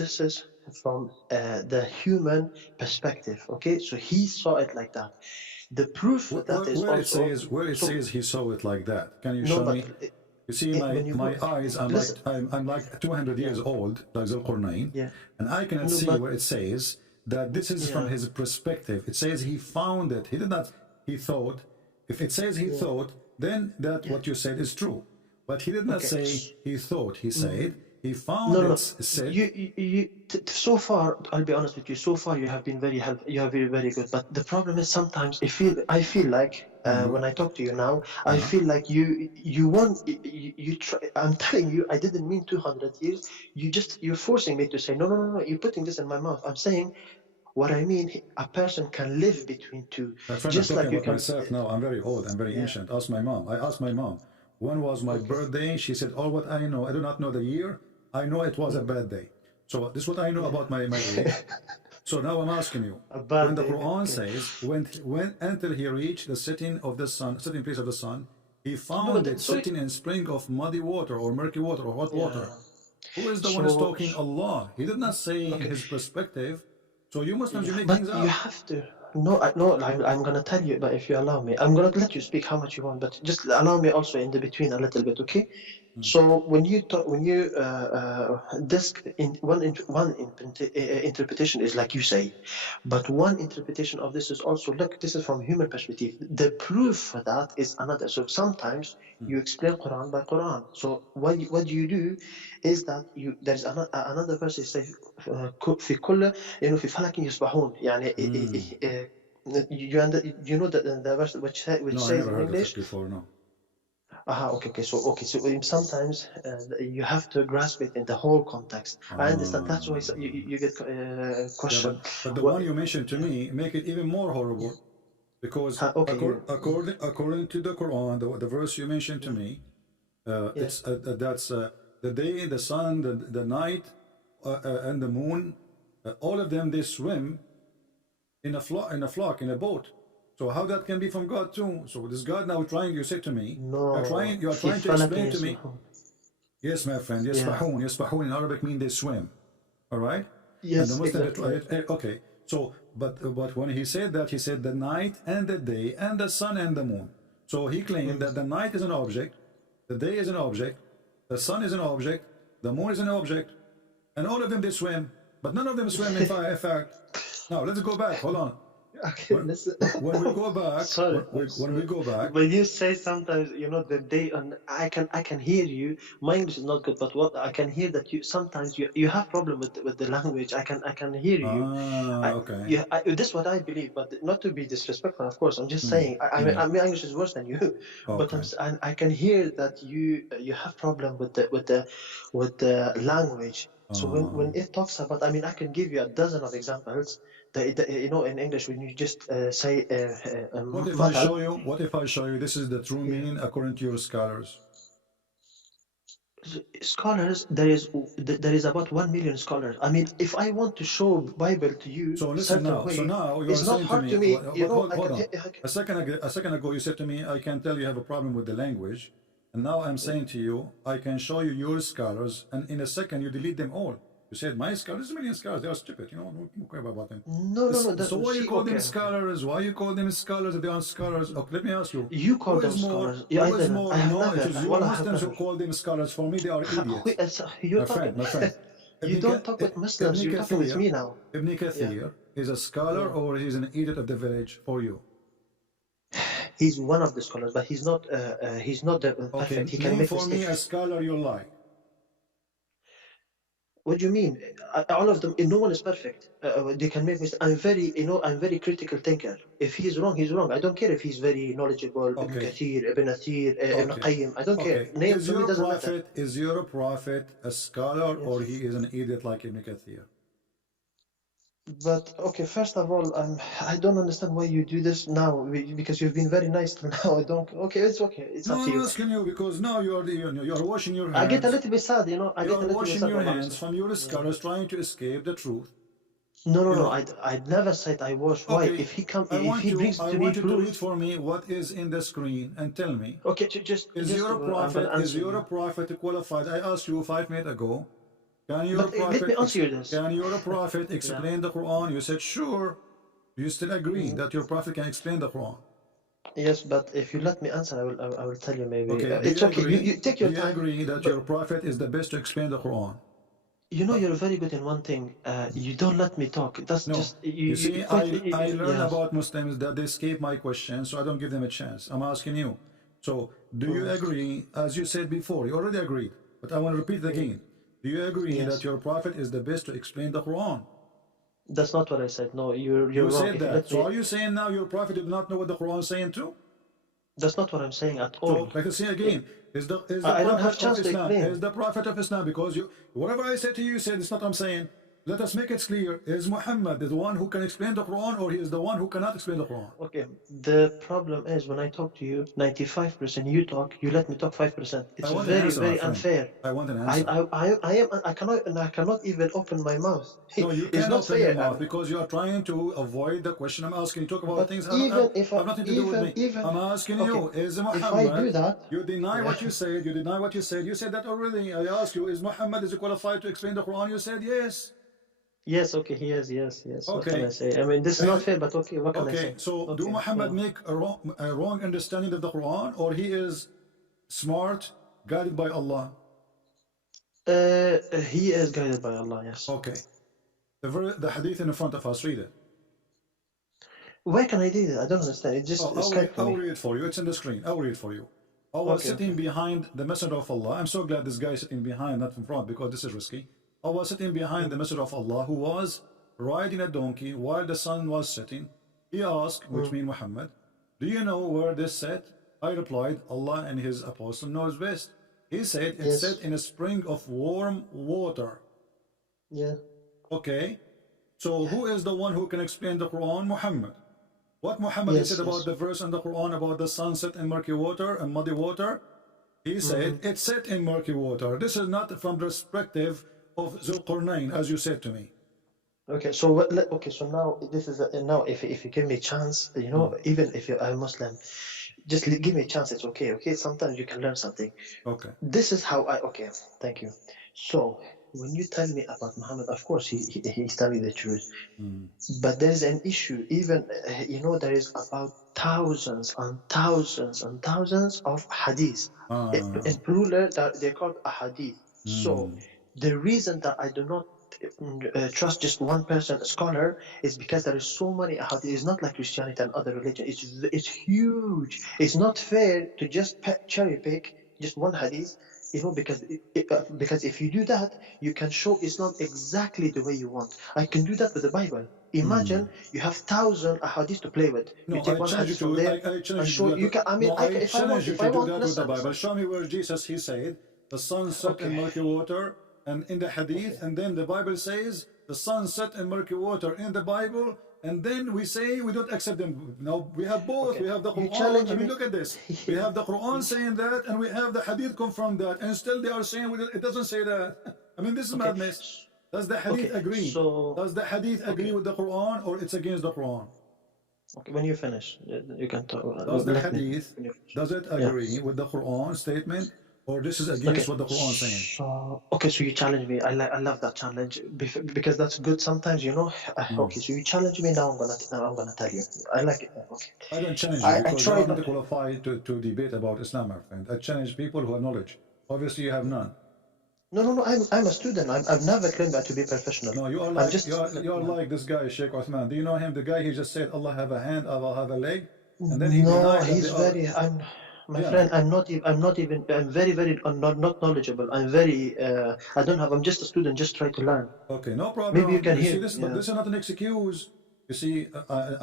this is from the human perspective, okay. So he saw it like that. The proof for that is also Where it so says he saw it like that, can you no, show but me? You see when you my go eyes, listen, I'm like 200 yeah, years old, like Zulqarnain, yeah, and I cannot no, see but where it says that this is from yeah, his perspective. It says he found it. He did not, he thought. If it says he yeah, thought, then that yeah. what you said is true. But he did not Okay. say he thought, he said he No, found no, it no. said. So far, I'll be honest with you. So far, you have been very helpful. You have been very good. But the problem is sometimes I feel like Mm-hmm. when I talk to you now, I Uh-huh. feel like you want you try. I'm telling you, I didn't mean 200 years. You're forcing me to say no. You're putting this in my mouth. I'm saying what I mean. A person can live between two, My friend, I'm just talking like you about can. myself now. I'm very old. I'm very Yeah. ancient. Ask my mom. I asked my mom, when was my Okay. birthday? She said, all what I know, I do not know the year. I know it was a bad day. So this is what I know Yeah. about my age. So now I'm asking you, A when bad the day. Quran Okay. says, when until he reached the setting of the sun, setting place of the sun, he No, found but it sitting in spring of muddy water or murky water or hot water. yeah. Who is the one is So, talking? Allah. He did not say in okay. his perspective. So you Muslims, Yeah, you make things but you up. have to. No, no, I'm gonna tell you, but if you allow me, I'm gonna let you speak how much you want, but just allow me also in the between a little bit, okay? So when you talk, when you this in interpretation is like you say, but one interpretation of this is also look. This is from human perspective. The proof for that is another. So sometimes you explain Quran by Quran. So what you do is that there's another verse that says في كل لأنه في فلك يسبحون يعني you know that the verse which No, I says never in heard of it English. before. No. So sometimes you have to grasp it in the whole context. I understand. That's why Ah. you get Yeah, question. but the What? one you mentioned to me make it even more Yeah. horrible because Okay. according to the Quran, the verse you mentioned to me, Yeah. it's that's the day, the sun, the night, and the moon, all of them they swim in a flock in a boat. So how that can be from God too? So this God now trying, you say to me, No. you are في trying to فلك explain to me. يسبحون. Yes, my friend, Yeah. yasbahun in Arabic mean they swim. All right? And the Yes. Muslim, Exactly. okay. So, but when he said that, he said the night and the day and the sun and the moon. So he claimed that the night is an object, the day is an object, the sun is an object, the moon is an object, and all of them they swim, but none of them swim in fact. Now let's go back. Hold on. Okay, listen. When we go back, Sorry, when we go back, When you say sometimes, the day, and I can hear you. My English is not good, but what I can hear that you sometimes you have problem with the language. I can hear you. okay. This is what I believe, but not to be disrespectful, of course. I'm just saying. Yeah, I mean English is worse than you, but okay. I can hear that you have problem with the language. So when it talks about, I mean, I can give you a dozen of examples. In English, when you just say What if I matal, show you? What if I show you this is the true yeah. meaning according to your scholars? scholars, there is about 1 million scholars. I mean, if I want to show Bible to you So listen certain now. way, So now you are it's not saying to hard me, to me. You but know, hold on. I can. A second ago, you said to me, I can tell you have a problem with the language, and now I'm saying to you, I can show you your scholars, and in a second you delete them all. You said my scholars, a million scholars, they are stupid. You know, don't care about them. No, no, no. So why you call them Okay. scholars? Why you call them scholars if they aren't scholars? Okay, let me ask you. You call Who them is more? scholars. Yeah, I Who is didn't. more? I have No, never. it is you Well, I have Muslims who never. call them scholars. For me, they are idiots. You're My friend, talking. my friend. You don't talk with Muslims. You're talking with me now. Ibn Kathir is a scholar Yeah. or he's an idiot of the village for you? He's one of the scholars, but he's not the Okay, perfect. He can name make for me a mistakes. scholar you like. What do you mean? All of them. No one is perfect. They can make mistakes. I'm very critical thinker. If he's wrong, he's wrong. I don't care if he's very knowledgeable. Ibn Okay, Kathir, Ibn Athir, Ibn okay, Qayyim. I don't care. okay. Name to me doesn't matter. Is your prophet a scholar or Yes. he is an idiot like Ibn Kathir? But okay, first of all, I don't understand why you do this now because you've been very nice till now. I don't. Okay, it's okay. It's No, up to I'm you. asking you because now you are washing your I get a hands. little bit sad, you know. I You get a are little bit washing sad. your Wallahi, hands from your scholars trying to escape the truth. No, no, You no. know. I never said I wash. Why? Okay, If I if he brings I to me want you to read proof. for me what is in the screen and tell me. Okay, Is just your I'm gonna prophet answer you. qualified? I asked you 5 minutes ago. Can your But let me answer you this. prophet explain the Quran? You said sure. You still agree that your prophet can explain the Quran? Yes, but if you let me answer, I will tell you maybe. Okay. It's okay. You take your Do you time. agree that But your prophet is the best to explain the Quran? you know you're very good in one thing. You don't let me talk. That's No. just You see, I learn yes. about Muslims that they escape my question, so I don't give them a chance. I'm asking you. So, do you agree, as you said before, you already agreed, but I want to repeat it again. Do you agree Yes. that your prophet is the best to explain the Quran? That's not what I said. No, you're You wrong. said If you that. let So me, are you saying now your prophet did not know what the Quran is saying too? that's not what I'm saying at So, all. like I say again, is the I don't have prophet chance of to Islam, explain. is the prophet of Islam, because you, whatever I said to you, you said it's not what I'm saying. Let us make it clear. Is Muhammad the one who can explain the Quran or he is the one who cannot explain the Quran? Okay, the problem is when I talk to you, 95% you talk, you let me talk 5%. It's I want an answer, my very friend. unfair. I want an answer. I cannot even open my mouth. No, you It's can not open fair. your mouth because you are trying to avoid the question I'm asking. You talk about But things even if I, have nothing to do with me. even I'm asking you, okay, is if I Muhammad, do that, you deny yeah. what you said, you deny what you said. You said that already. I asked you, is Muhammad is he qualified to explain the Quran? You said yes. Yes, okay, he is, yes. What can Okay. I say? I mean, this is not fair, but okay, what can I say? Okay, so do Okay, Muhammad yeah. make a wrong understanding of the Quran or he is smart, guided by Allah? He is guided by Allah, yes. Okay. The hadith in front of us, read it. Why can I do that? I don't understand. It just Oh, escaped I'll me. read it for you. It's in the screen. I'll read it for you. I was Okay, sitting behind the Messenger of Allah. I'm so glad this guy is sitting behind, not in front, because this is risky. I was sitting behind the Messenger of Allah who was riding a donkey while the sun was setting. He asked, which means Muhammad, do you know where this set? I replied, Allah and his apostle knows best. He said, it's Yes. set in a spring of warm water. Yeah. Okay, so who is the one who can explain the Quran? Muhammad. What Muhammad Yes, said about yes. the verse in the Quran about the sunset in murky water and muddy water? He said, it's set in murky water. This is not from the perspective of Zulqarnain, as you said to me. Okay, so okay, so now this is now if you give me a chance, you know, even if you're a Muslim, just give me a chance. It's okay. Okay, sometimes you can learn something. Okay. This is how okay, thank you. So when you tell me about Muhammad, of course he's telling the truth, but there's an issue. Even you know, there is about thousands and thousands and thousands of hadiths. In plural, that they're called ahadith. So the reason that I do not trust just one person, a scholar, is because there is so many ahadith. It's not like Christianity and other religion. It's huge. It's not fair to just cherry pick just one hadith, you know, because if you do that, you can show Islam exactly the way you want. I can do that with the Bible. Imagine you have 1,000 ahadith to play with. No, you take I one challenge you hadith from there I challenge and you show to you can. I mean, no, I if I want, you if to I do want, that with the listen, Bible. listen. Show me where Jesus, he said, the sun set in murky water, and in the hadith, and then the Bible says, the sun set in murky water in the Bible, and then we say we don't accept them. No, we have both. Okay. We have the You Quran. challenge I mean, me. look at this. We have the Quran saying that, and we have the Hadith confirm that, and still they are saying it doesn't say that. I mean, this is madness. Does the Hadith Okay, agree? so- Does the Hadith agree with the Quran, or it's against the Quran? Okay, when you finish, you can talk. Does the let me- Hadith, when you finish. does it agree with the Quran statement, or this is against what the Quran is saying? So, okay, so you challenge me. I love that challenge because that's good. Sometimes, you know. Okay, so you challenge me. Now I'm gonna tell you. I like it. Okay. I don't challenge you I because you tried are not that. qualified to debate about Islam, my friend. I challenge people who have knowledge. Obviously, you have none. No. I'm a student. I've never claimed that to be professional. No, you are I'm like just you are like this guy, Sheikh Uthman. Do you know him? The guy he just said Allah have a hand, Allah have a leg, and then he no. denied that He's they are- very. My Yeah. friend. I'm not even. I'm very. I'm not knowledgeable. I'm very. I don't have. I'm just a student. Just try to learn. Okay, no problem. Maybe you can see hear, this, yeah. but this is not an excuse. You see,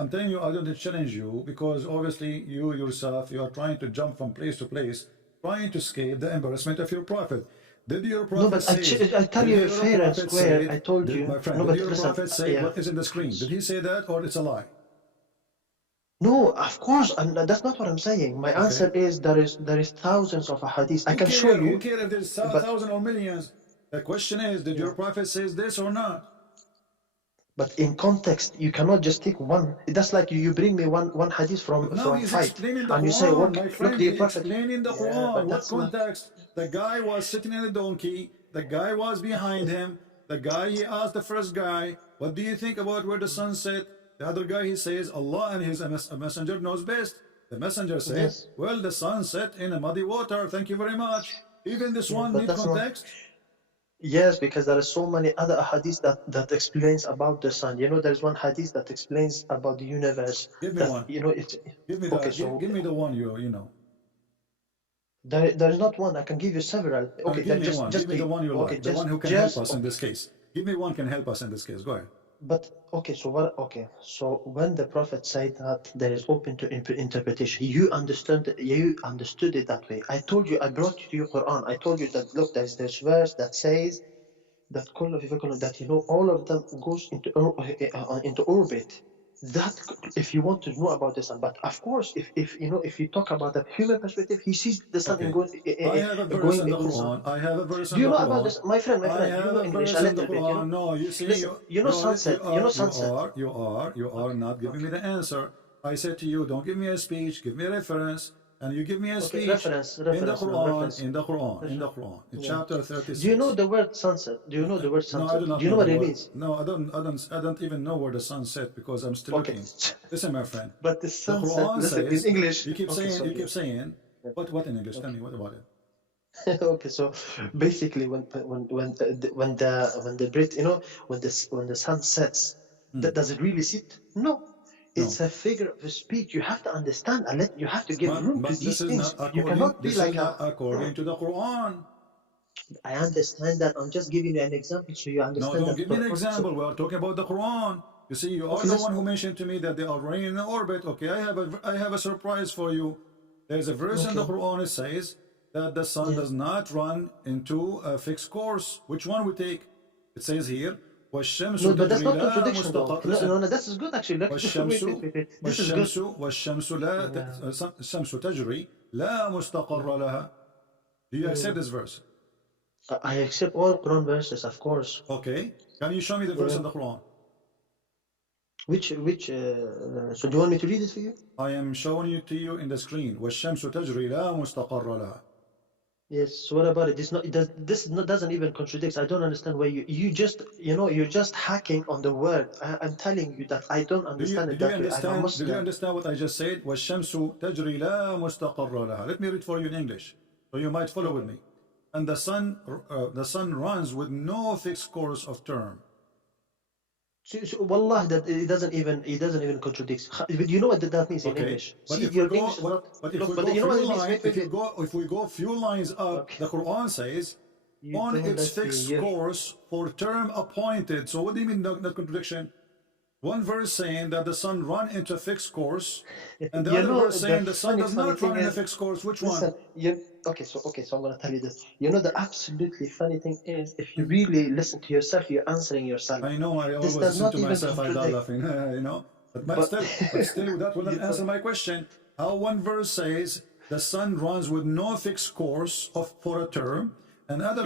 I'm telling you, I don't challenge you because obviously you yourself you are trying to jump from place to place, trying to escape the embarrassment of your prophet. Did your prophet No, but I tell did you your fair and prophet square. say- I told did- you. my friend. No, Did but your listen. prophet say Yeah. what is in the screen? Did he say that, or it's a lie? No, of course, and that's not what I'm saying. My answer is there is thousands of hadiths. I can show Who you. cares if there's but- 1,000 or millions? The question is, did your prophet says this or not? But in context, you cannot just take one. That's like you bring me one hadith Now from he's fight, explaining the and Quran, you say, my look, friend. the He's prophet. explaining the Yeah, Quran. but What that's not- context? The guy was sitting in a donkey. The guy was behind him. The guy, he asked the first guy, what do you think about where the sun set? The other guy, he says, Allah and his messenger knows best. The messenger said, Yes. well, the sun set in a muddy water. Thank you very much. Even this one but need that's not- context. Yes, because there are so many other hadiths that explains about the sun. You know, there's one hadith that explains about the universe. Give me that, one. You know, it's Give me okay. the, So give me the one you know. there is not one. I can give you several. Okay, Give then me just one. just Give me the one you okay, like. The just- one who can just- help us in this case. Give me one can help us in this case. Go ahead. But okay, so what? Okay, so when the prophet said that there is open to interpretation, you understood it that way. I told you, I brought you to your Quran. I told you that look, there's this verse that says that that you know all of them goes into orbit. That if you want to know about the sun, but of course, if you know if you talk about the human perspective, he sees the sun Okay. going. I have a verse in the Quran. I have a verse in Do you the know Quran. about this, my friend? I You have know a English verse a in the little bit. Quran. No, you see, Listen, you know sunset. You know sunset. You are not giving me the answer. I said to you, don't give me a speech, give me a reference, and you give me a speech reference, in the reference, Quran, in the Quran, in chapter 36. Do you know the word sunset? Do you know the word No, sunset? I do not Do you know what the it word. means? No, I don't even know where the sun set because I'm still Okay. looking. Listen, my friend. But the The sunset, Quran listen, says, in English. You keep Okay, saying, sorry. you keep saying. What in English? Tell me, what about it? Okay, so basically, when the Brit, you know, when the sun sets, does it really set? No. It's a figure of speech. You have to understand and you have to give room to But these this is things. not You according. cannot be This like is not according to the Quran. I understand that. I'm just giving you an example so you No, understand. don't that give me an so- example. We are talking about the Quran. You see, you are Okay, the let's- one who mentioned to me that they are running in orbit. Okay, I have a surprise for you. There's a verse in the Okay. Quran. It says that the sun does not run into a fixed course. Which one we take? It says here, وَالشَّمْسُ No, but that's not تَجْرِي لَهَا contradiction though. مستقر. No, Listen. no, this is good actually. Wait. This is good. والشمس الشمس تجري لا مستقر لها. Do you accept this verse? I accept all Quran verses, of course. Okay. Can you show me the verse in the Quran? So do you want me to read it for you? I am showing it to you in the screen. والشمس تجري لا مستقر لها. Yes. So what about it? Doesn't even contradict. I don't understand why you're just hacking on the word. I'm telling you that I don't understand it that way. I'm a Muslim. Did you understand what I just said? والشمس تجري لا مستقر لها. Let me read for you in English, so you might follow with me. And the sun runs with no fixed course of term. So, wallah, that it doesn't even contradict. Do you know what that means in English? But See, if your we go, English is not. but if Look, we but go you know what few it means? lines, Wait. if we go few lines up, Okay. the Quran says You on don't its let me fixed hear. course for term appointed. So what do you mean not contradiction? one verse saying that the sun run into a fixed course, and the You other know, verse saying the sun does funny not thing run in a is, fixed course. Which listen, one? so I'm gonna tell you this. You know, the absolutely funny thing is, if you really listen to yourself, you're answering yourself. I know, I This always does listen not to even myself, I die contradict. laughing, you know. But But still, that will not you, answer my question. How one verse says the sun runs with no fixed course for a term, and the other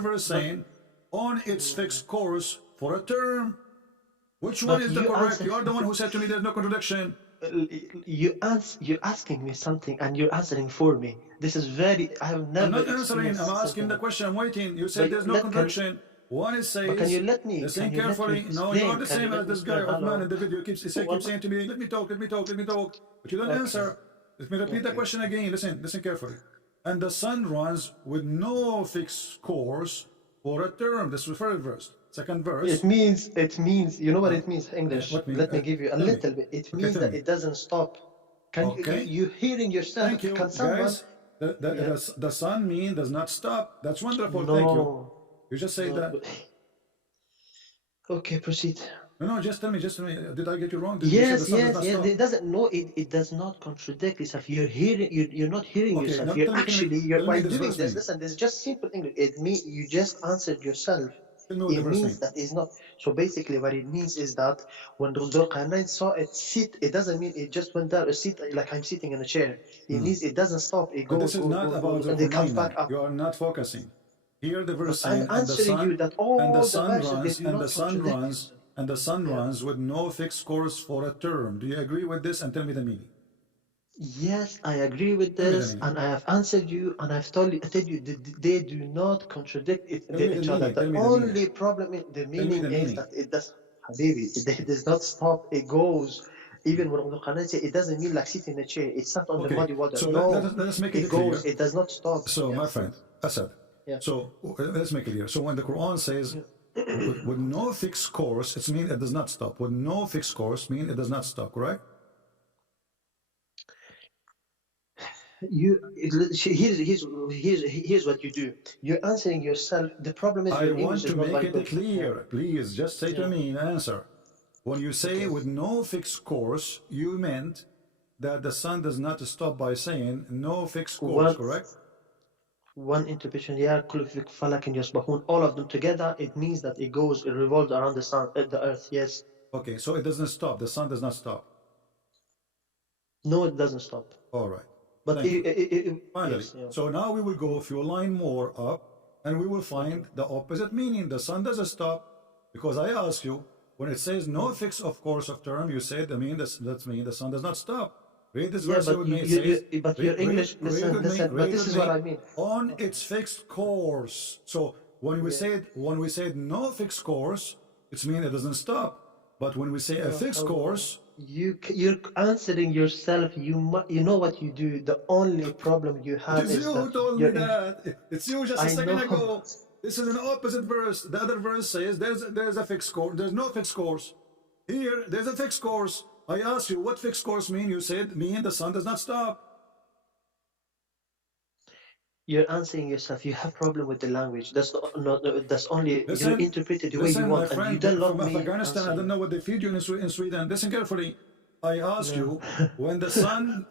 verse but saying on its fixed course for a term. Which one but is the you correct? answer. You are the one who said to me there's no contradiction. You're asking me something and you're answering for me. This is very. I have I'm never not answering. I'm experienced asking something the like. question. I'm waiting. You said But there's no contradiction. One is but can you says, let me? listen Can you let me carefully. No, you are explain? the Can you same let as me this guy explain? of man Hello. in the video. Keeps Wallah. saying to me, let me talk, let me talk, let me talk. But you don't Okay. answer. Let me repeat the Okay. question again. Listen carefully. And the sun runs with no fixed course for a term. This is the first verse. Second verse. It means, you know what it means, English. What mean? Let me give you a Tell me. little bit. It Okay, means tell that me. it doesn't stop. Can Okay. you hearing yourself? Thank you, Can someone? guys. Yeah. The sun mean does not stop. That's wonderful. Thank you. No. You just say No. that. Okay, proceed. No, just tell me. Did I get you wrong? You said the Yes, sun does yes, not yes. stop. It doesn't. No, it does not contradict itself. You're hearing. You're not hearing Okay, yourself. now You're tell me. actually. Tell me By this doing verse this. mean. Listen. This is just simple English. It means you just answered yourself. Tell me what the It verse means mean. that is not. So basically, what it means is that when the Zulqarnain saw it sit, it doesn't mean it just went down. Sit like I'm sitting in a chair. It means it doesn't stop. It But goes, this is goes, not goes, about goes, the and it comes Qur'an back now. up. You are not focusing. Here the verse But I'm saying, answering you that all the verses they do not contradict themselves. and the sun Yeah. runs with no fixed course for a term. Do you agree with this? And tell me the meaning. Yes, I agree with Tell me the this, meaning. and I have answered you, and I've told you, they do not contradict Tell me the each other. meaning. The Tell me the meaning. only problem, the Tell me meaning the is meaning. that it does, Habibi, it does not stop. It goes. Even when the Quran says it doesn't mean like sitting in a chair. It's not on the Okay. muddy water. So No, let us make it it clear. goes. It does not stop. So, Yeah. my friend, Asad, Yeah. so let's make it clear. So when the Quran says with no fixed course, it means it does not stop. With no fixed course means it does not stop, correct? Here's what you do. You're answering yourself. The problem is I your want English to is not make very it good. clear. Yeah. Please, just say to Yeah. me an answer. When you say Okay. with no fixed course, you meant that the sun does not stop by saying no fixed course, One correct? one interpretation, yeah, كل في فلك يسبحون, all of them together, it means that it goes, it revolves around the sun, the earth. Yes. Okay, so it doesn't stop. The sun does not stop. No, it doesn't stop. All right. But Thank you. Finally, yes, yeah. so now we will go a few line more up and we will find the opposite meaning. The sun doesn't stop because I ask you, when it says no fixed of course of term, you said, I mean, that's mean the sun does not stop. Read this Yeah, verse but with me. It you, says, but your English, read with listen, me, but this is what I mean. on its fixed course. So when we said no fixed course, it means it doesn't stop. But when we say a fixed course, You're answering yourself. You know what you do. The only problem you have it is is you who that told me that. It's you just a I second know. ago. This is an opposite verse. The other verse says there's a fixed course. There's no fixed course. Here, there's a fixed course. I asked you what fixed course mean. You said mean the sun does not stop. You're answering yourself. You have problem with the language. That's not. That's only Listen, you interpret it the way you my want, and friend, you don't from let me Afghanistan, I answer don't you. know what they feed you in Sweden. Listen carefully. I ask you, when the sun,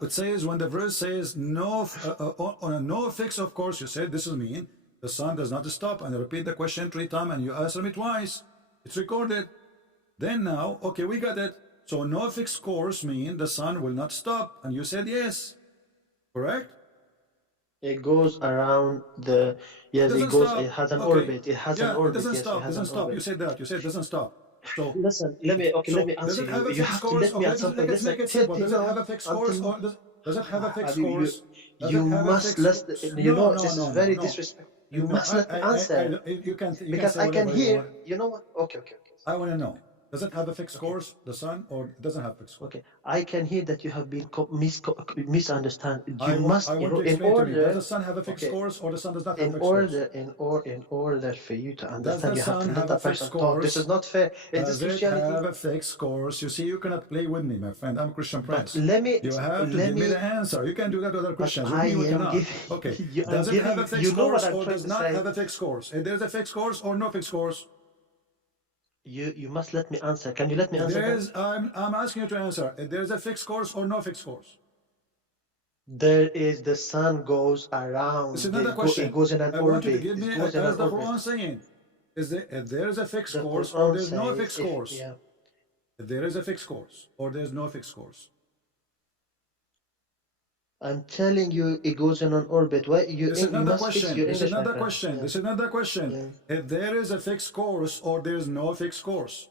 when the verse says no, on a no fix, of course, you said this is mean the sun does not stop, and I repeat the question 3 times, and you answer me twice. It's recorded. Then now, okay, we got it. So no fixed course mean the sun will not stop, and you said yes, correct? It goes around the. Yes, it Doesn't goes. stop. It has an Okay. orbit. It has an Yeah, it orbit. doesn't Yes, it stop. has Doesn't an stop. You orbit. said that. You said it doesn't stop. So Listen, let me does answer it have you. a You fixed have to course? let me Okay, answer. let's make it simple. Does it have a fixed course or does it have a fixed Habib, course? Does you it have a must fixed listen. course? You know, No, this no, is no, very no. disrespectful. You No, must let me answer. you can Because say I can whatever you hear. want. You know what? Okay. I want to know. Does it have a fixed course, the sun, or it doesn't have a fixed course? Okay, I can hear that you have been misunderstand. I You must, want you to know, in explain to me. Does order. the sun have a fixed Okay, course, or the sun does not have a fixed course? in order for you to Does understand, the you have to sun let have the a fixed person talk. This is course? not fair. Is this Does it Christianity? have a fixed course? You see, you cannot play with me, my friend. I'm Christian But Prince. let me. You have to give me the answer. You can do that with other But Christians. With I me, you am cannot. giving. Okay. I'm Does it have a giving. fixed You know what course I'm or trying does to not say. have a fixed course? If there's a fixed course or no fixed course? You must let me answer. Can you let me answer There that? is, I'm asking you to answer. There is a fixed course or no fixed course? There is the sun goes around. This is not a question. It goes in an I want you to orbit. give me, It goes in as an the orbit. Quran saying, is there is a fixed The course or Quran there's no says, fixed course? yeah. There is a fixed course or there's no fixed course. I'm telling you, it goes in an orbit. Why you This is not you the must fix question. your This is English, not my the friend. question. Yeah. This is not the question. Yeah. If there is a fixed course or there's no fixed course.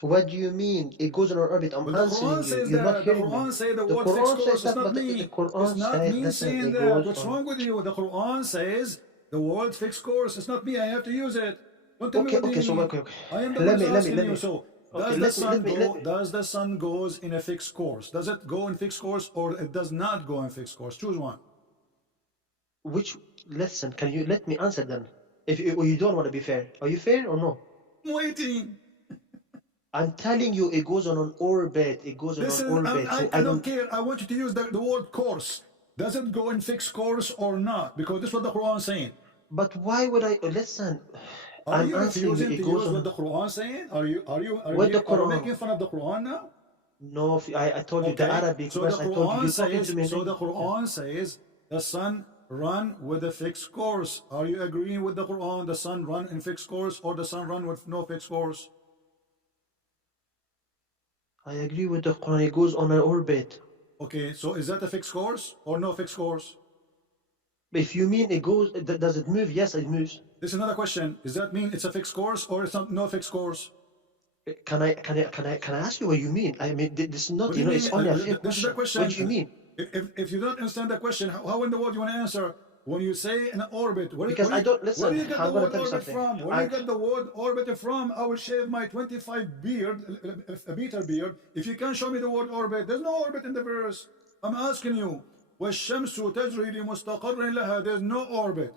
What do you mean? It goes in an orbit. I'm But the answering Quran you. says You're not that. The hearing me. Quran say the The word Quran fixed says course. that, It's not but me. the Quran It's not says, me listen, saying it that. goes What's on. wrong with you? The Quran says the word fixed course. It's not me. I have to use it. Don't tell me what do Okay, you so mean. okay. I am the one who's asking Let you. me. So Okay, does the sun let go? me. Does the sun goes in a fixed course? Does it go in fixed course or it does not go in fixed course? Choose one. Listen, can you let me answer then? If you don't want to be fair, are you fair or no? I'm waiting. I'm telling you, it goes on an orbit. It goes on This an is orbit. So I don't care. I want you to use the word course. Does it go in fixed course or not? Because this is what the Quran is saying. But why would I listen? Are I'm you answering you. refusing It to goes use on what the Quran is saying? what the Are you Quran. making fun of the Quran now? No, I told you the Okay. Arabic So verse. the I told you Quran you're talking says. to me. So the Quran says the sun run with a fixed course. Are you agreeing with the Quran? The sun run in fixed course or the sun run with no fixed course? I agree with the Quran. It goes on an orbit. Okay. So is that a fixed course or no fixed course? If you mean it goes, does it move? Yes, it moves. This is another question. Does that mean it's a fixed course or it's not no fixed course? Can I ask you what you mean? I mean, this is not, What do you mean? it's only a fair This is the question. What do you question. mean? If you don't understand the question, how in the world you want to answer when you say an orbit? Because I don't listen. Where do you get I'm the gonna word tell you orbit something. from? Where do you get the word orbit from? I will shave my 25 beard, a meter beard. If you can't show me the word orbit, there's no orbit in the verse. I'm asking you. وَالشَّمْسُ تَجْرِي لِمُسْتَقَرٍ لَهَا. There's no orbit.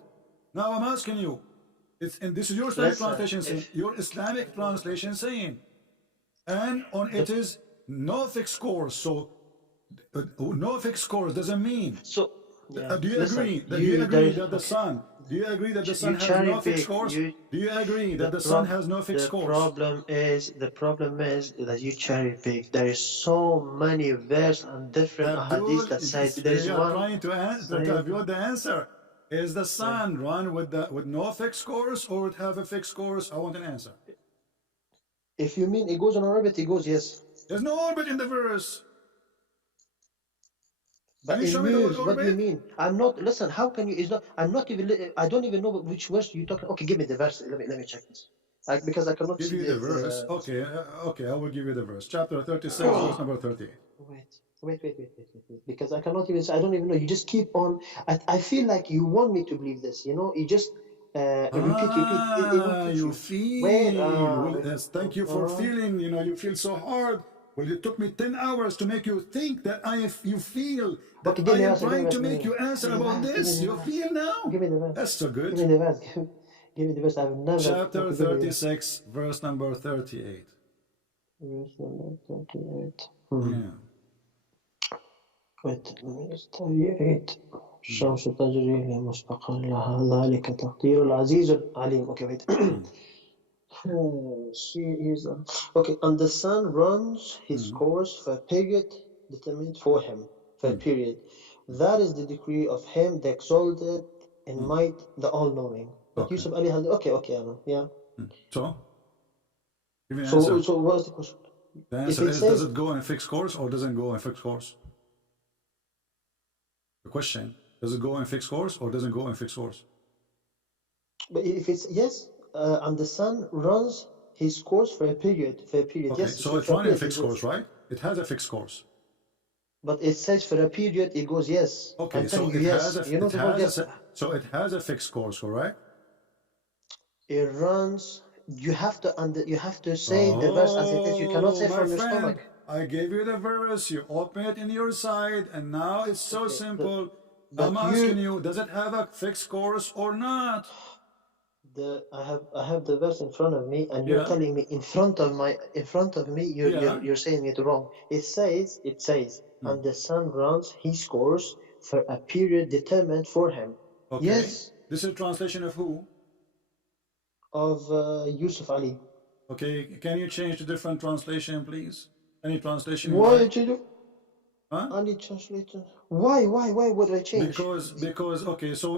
Now I'm asking you. And this is your Islamic Listen, translation saying. Your Islamic translation saying. And on it is no fixed course. So no fixed course doesn't mean. So yeah. Do you Listen, agree? Do you agree that the sun? Do you agree that the sun you has cherry no fixed pick. course? Do you agree that the sun has no fixed course? The problem is that you cherry pick. There is so many verses and different hadiths that say there is you are one. trying to avoid the answer. Is the sun run with no fixed course or it have a fixed course? I want an answer. If you mean it goes on orbit, it goes yes. There's no orbit in the verse. But Can you it show me the word moves. What do you orbit? mean? I'm not. Listen. How can you? It's not. I'm not even. I don't even know which verse you talking. Okay, give me the verse. Let me check this. Because I cannot Give see you the verse. Okay, okay, I will give you the verse. Chapter 36, verse number 38. Wait. Because I cannot even. I don't even know. You just keep on. I feel like you want me to believe this. You know. You just repeat. It will teach You you. feel. Wait. Well, yes, thank you for feeling. You know, you feel so hard. Well, it took me 10 hours to make you think that you feel that Okay, give I me am verse, trying to give me make you answer about this. You feel now? Give me the verse. That's so good. Give me the verse. Give me the verse. I've never. Chapter 36, verse number 38. Verse number 38. Yeah. Wait, 38. الشمس تجري لمستقر لها ذلك تقدير العزيز العليم. Okay, wait. She is okay, and the sun runs his course for a period determined for him, for a period. That is the decree of him, the exalted in might, the all-knowing. But Okay. Yusuf Ali has okay, yeah. So, give me an answer. So what's the question? The answer is, does it go in a fixed course or doesn't go in a fixed course? The question, does it go in fixed course or doesn't go in fixed course? But if it's yes, and the sun runs his course for a period, Okay, yes. so it's running a fixed course, right? It has a fixed course. But it says for a period, it goes yes. Okay, so it has a fixed course, correct? It runs. You have to say the verse as it is. You cannot say from your stomach. I gave you the verse, you open it in your side, and now it's so simple. I'm asking you, does it have a fixed course or not? I have the verse in front of me, and you're telling me in front of me, you're saying it wrong. It says, and the sun runs his course for a period determined for him. Okay. Yes. This is a translation of who? Of Yusuf Ali. Okay, can you change to different translation, please? Any translation you Why like? did you? Huh? I need translator. Why would I change? Because okay, so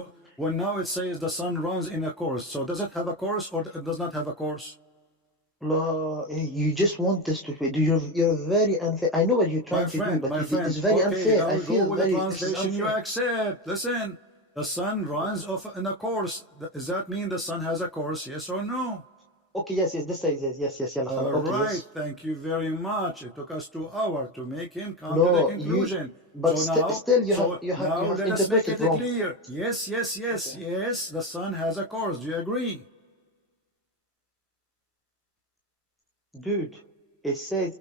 when now it says the sun runs in a course, so does it have a course or it does not have a course? No, you just want this to be. You're very unfair. I know what you're trying to do, but My it is friend, very okay, unfair. I I will go feel with the very. This is translation you unfair. accept. Listen, the sun runs off in a course. Does that mean the sun has a course? Yes or no? Okay, yes, this says yes. يلا All خلاص. Okay, right, yes. thank you very much. It took us 2 hours to make him come to the No, conclusion. but So you now have let us make interpreted it wrong. clear. Yes, Okay. yes, the sun has a course. Do you agree? Dude, it says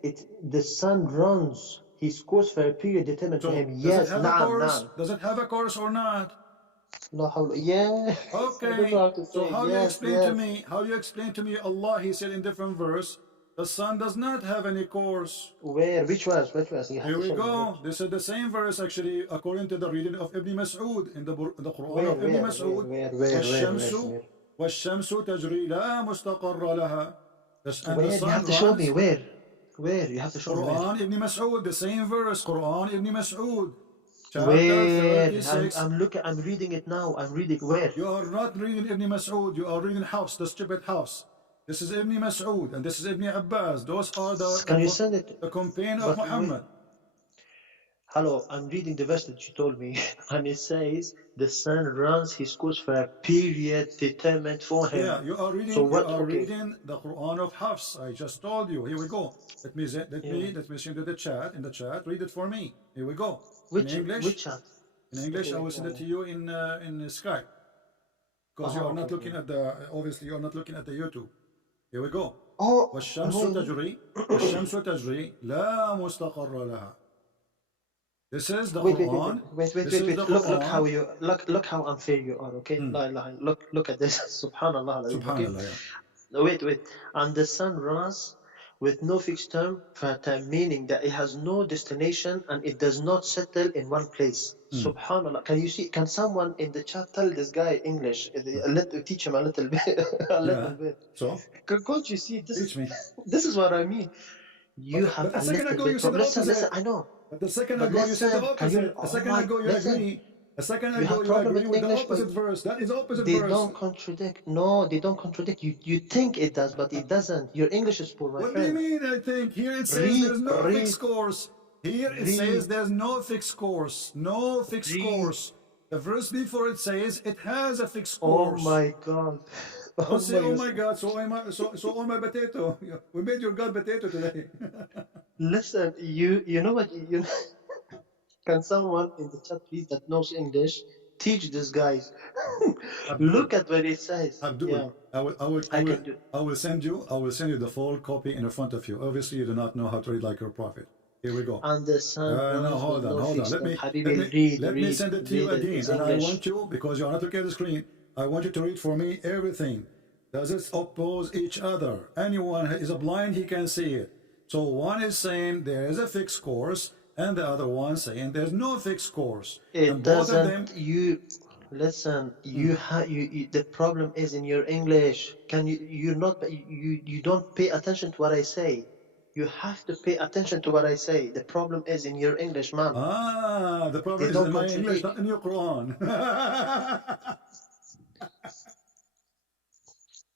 the sun runs his course for a period determined for So him. does it Yes, have a course? نعم. Does it have a course or not? لا حول. Yes. I don't know Okay. how to So say it. how do you Yes, explain to yes. me? How do you explain to me? Allah, He said in different verse, the sun does not have any course. Where? Which verse? Which verse? You have Here to we show me. go. This is the same verse actually, according to the reading of Ibn Mas'ud in the Quran Where? of Ibn Mas'ud. والشمس والشمس تجري لا مستقر لها. And the Where? You sun have to show me. runs. Where? Where? You have to show me where. Quran Ibn Mas'ud, the same verse. Quran Ibn Mas'ud, chapter Where? 36. I'm looking. I'm reading it now. I'm reading where? You are not reading Ibn Mas'ud, you are reading Hafs, the stupid Hafs. This is Ibn Mas'ud and this is Ibn Abbas. Those are Can you send it? the companion of But Muhammad. hello, I'm reading the verse that you told me, and it says the sun runs his course for a period determined for him. Yeah, you are reading. So what? You are Okay. reading the Quran of Hafs. I just told you. Here we go. Let me send to the chat. In the chat, read it for me. Here we go. Which in English? Which chat? In English, Okay, I will send it to you in Skype. Because you are not looking at the. Obviously, you are not looking at the YouTube. Here we go. Oh. والشمس تجري والشمس تجري لا مستقر لها. This is the Quran. Wait. Look how unfair you are, okay? Look at this. Subhanallah. Subhanallah, Okay? yeah. Wait. And the sun runs with no fixed term for a time, meaning that it has no destination and it does not settle in one place. Subhanallah. Can you see? Can someone in the chat tell this guy English? Teach him a little bit. Little bit. So? Can't you see? Teach me. This is what I mean. You have but a a second little ago bit. you said the opposite. Listen. I know. But the second But ago you said the listen, opposite. A second ago you agree. A second ago you agree with the English, opposite verse. That is opposite They verse. don't contradict. No, they don't contradict. You think it does, but it doesn't. Your English is poor, my What friend. do you mean? I think here it says there's no fixed course. Here it says there's no fixed course. No fixed course. The verse before it says it has a fixed course. Oh my God. Don't say, oh my God, so all my potato. We made your God potato today. Listen, you know what? Can someone in the chat, please, that knows English, teach this guy? Look at what it says. Abdul, Yeah. I will send you the full copy in front of you. Obviously, you do not know how to read like your prophet. Here we go. And the sun no, hold on. Let me send it to you again. And I want you, because you are not looking at the screen, I want you to read for me everything. Does it oppose each other? Anyone is a blind, he can see it. So one is saying there is a fixed course, and the other one saying there's no fixed course. It and both doesn't. Of them, Listen. You the problem is in your English. You don't pay attention to what I say. You have to pay attention to what I say. The problem is in your English, man. The problem is in my English, not in your Quran.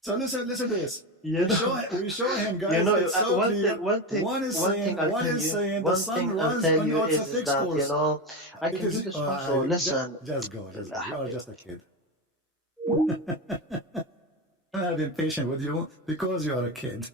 So listen to this. We show him, guys. It's so clear. One is saying the sun runs on a fixed course. I can do this also. Listen. Just go. You are just a kid. I'm not impatient with you because you are a kid.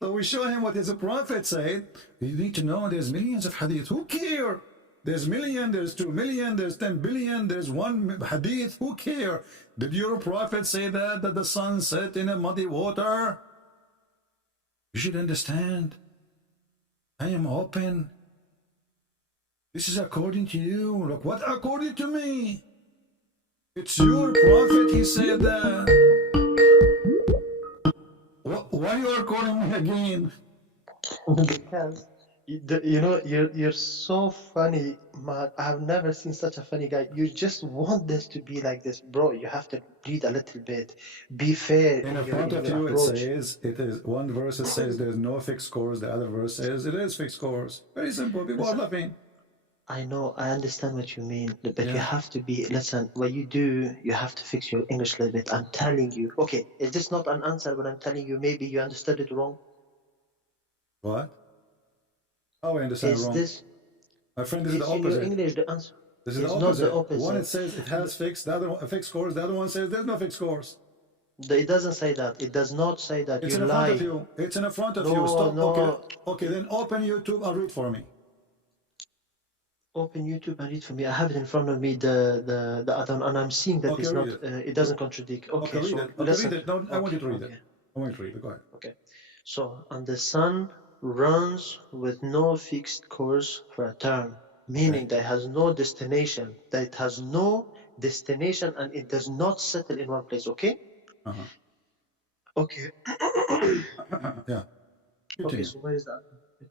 So we show him what his prophet said. You need to know there's millions of hadith. Who care? There's million, there's 2 million, there's 10 billion, there's 1 hadith. Who care? Did your prophet say that the sun set in a muddy water? You should understand. I am open. This is according to you. Look, what according to me? It's your prophet, he said that. Why you are calling me again? Because You know, you're so funny, man. I've never seen such a funny guy. You just want this to be like this, bro. You have to read a little bit. Be fair In in front your of you, it approach. says it is one verse. It says there's no fixed scores. The other verse says it is fixed scores. Very simple. People are Listen, laughing. I know, I understand what you mean, but you Yeah. have to be, listen, what you do, you have to fix your English a little bit. I'm telling you. Okay, is this not an answer when I'm telling you maybe you understood it wrong? What? How I understand Is wrong? this, My friend, this is the is in your opposite. English the answer? This is the It's not the opposite. One it opposite. says it has fixed, the other one fixed scores. The other one says there's no fixed scores. It doesn't say that. It does not say that. It's You in front of lie. you. It's in front of No, you. Stop. no. Okay. Okay. Then open YouTube and read for me. Open YouTube and read for me. I have it in front of me, the other one, and I'm seeing that Okay, it's not. read it. It doesn't contradict. Okay, Okay, read so it. Okay, listen. read it. No, I want you to read Okay, it. I want you to read it. Go ahead. okay. So, and the sun runs with no fixed course for a term, meaning that it has no destination. That it has no destination and it does not settle in one place. Okay. Uh-huh. Okay. Yeah. Okay. Continue. So where is that?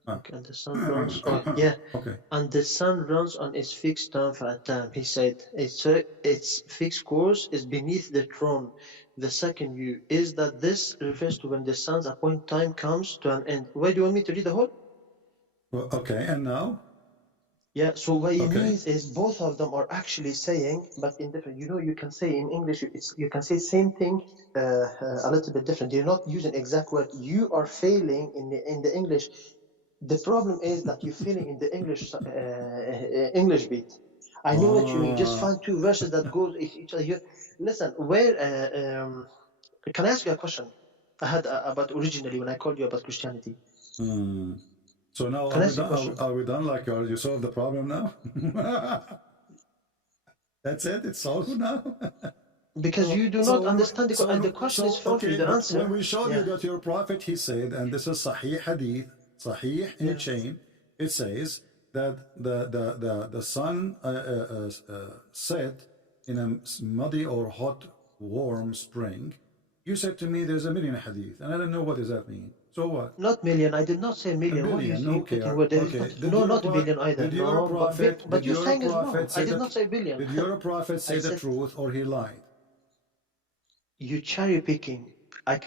Ah. Okay, and the sun runs. Oh, yeah. Okay. And the sun runs on its fixed term for a time. He said, its fixed course is beneath the throne. The second view is that this refers to when the sun's appointed time comes to an end. Why do you want me to read the whole? Well, okay. And now? Yeah, so what it Okay. means is both of them are actually saying, but in different, you know, you can say in English, you can say same thing a little bit different. You're not using exact word. You are failing in the English. The problem is that you're failing in the English beat. I know what you mean. Just find two verses that go each other. Listen, where can I ask you a question? I had about originally when I called you about Christianity. So now Can I ask you a question? are we done? Like you solved the problem now? That's it. It's solved now. Because you do not understand the question is from okay, the answer. When we showed Yeah. you that your prophet, he said, and this is Sahih Hadith, Sahih in a chain, it says that the sun set in a muddy or hot, warm spring. You said to me, there's a million hadith, and I don't know what does that mean. So what? Not million. I did not say million. A What billion, is you okay, putting word? okay. No, not billion either. Did your prophet, but you're saying it's wrong. prophet I did not say billion. Did your prophet say the said- truth or he lied? You cherry picking.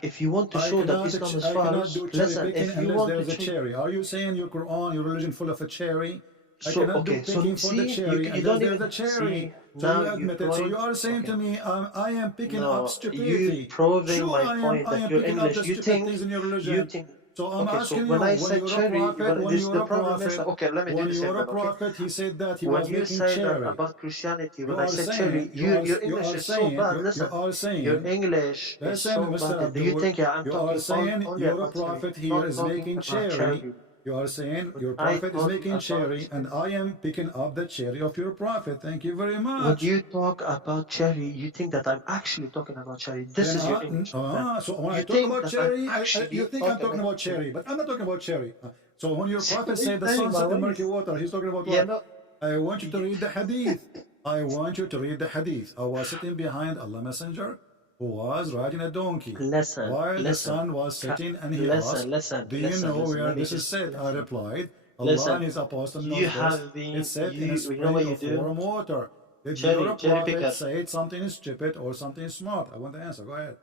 If you want to show that Islam is I cannot false, do cherry listen. picking If you unless want there's to a cherry. Are you saying your Quran, your religion full of a cherry? I So, cannot okay, do so picking for the see, cherry you unless don't there's even- a cherry. see, So now you you admit it. So you point- are saying to me, I am picking No, up stupidity. you proving Sure, my I am, point I that am your picking English. up the You stupid think things in your religion. you think. So I'm Okay, asking so when you, I said cherry, when this you're the a problem is. prophet, Okay, let me do when the you're same. a prophet, he said that he When was you making say that cherry. about Christianity, when You I are said saying- cherry, you are- your you English are is saying- so bad. you Listen, are saying- your English is Listen, so Mr. bad. Do you Abdul, think I'm you talking are saying only you're a about cherry, prophet not here is talking making about cherry. You are saying your I prophet is talk making about cherry, and I am picking up the cherry of your prophet. Thank you very When much. you talk about cherry, you think that I'm actually talking about cherry. This Then is your English. so when You I talk think about that cherry, I'm actually you think I'm talking about cherry, but I'm not talking about cherry. So when your prophet said the sun set in murky water, he's talking about what? Yeah, no. I want you to read the hadith. I want you to read the hadith. I was sitting behind Allah Messenger, who was riding a donkey. Listen, While the listen. sun was setting, and he Listen, asked, "Do you know where this is said?" I replied, "Allah Listen, and His Apostle knows you this. have been- It's set in you a know spring what you of do? warm water. Did Cherry your prophet picker. say something is stupid or something is smart?" I want the answer. Go ahead.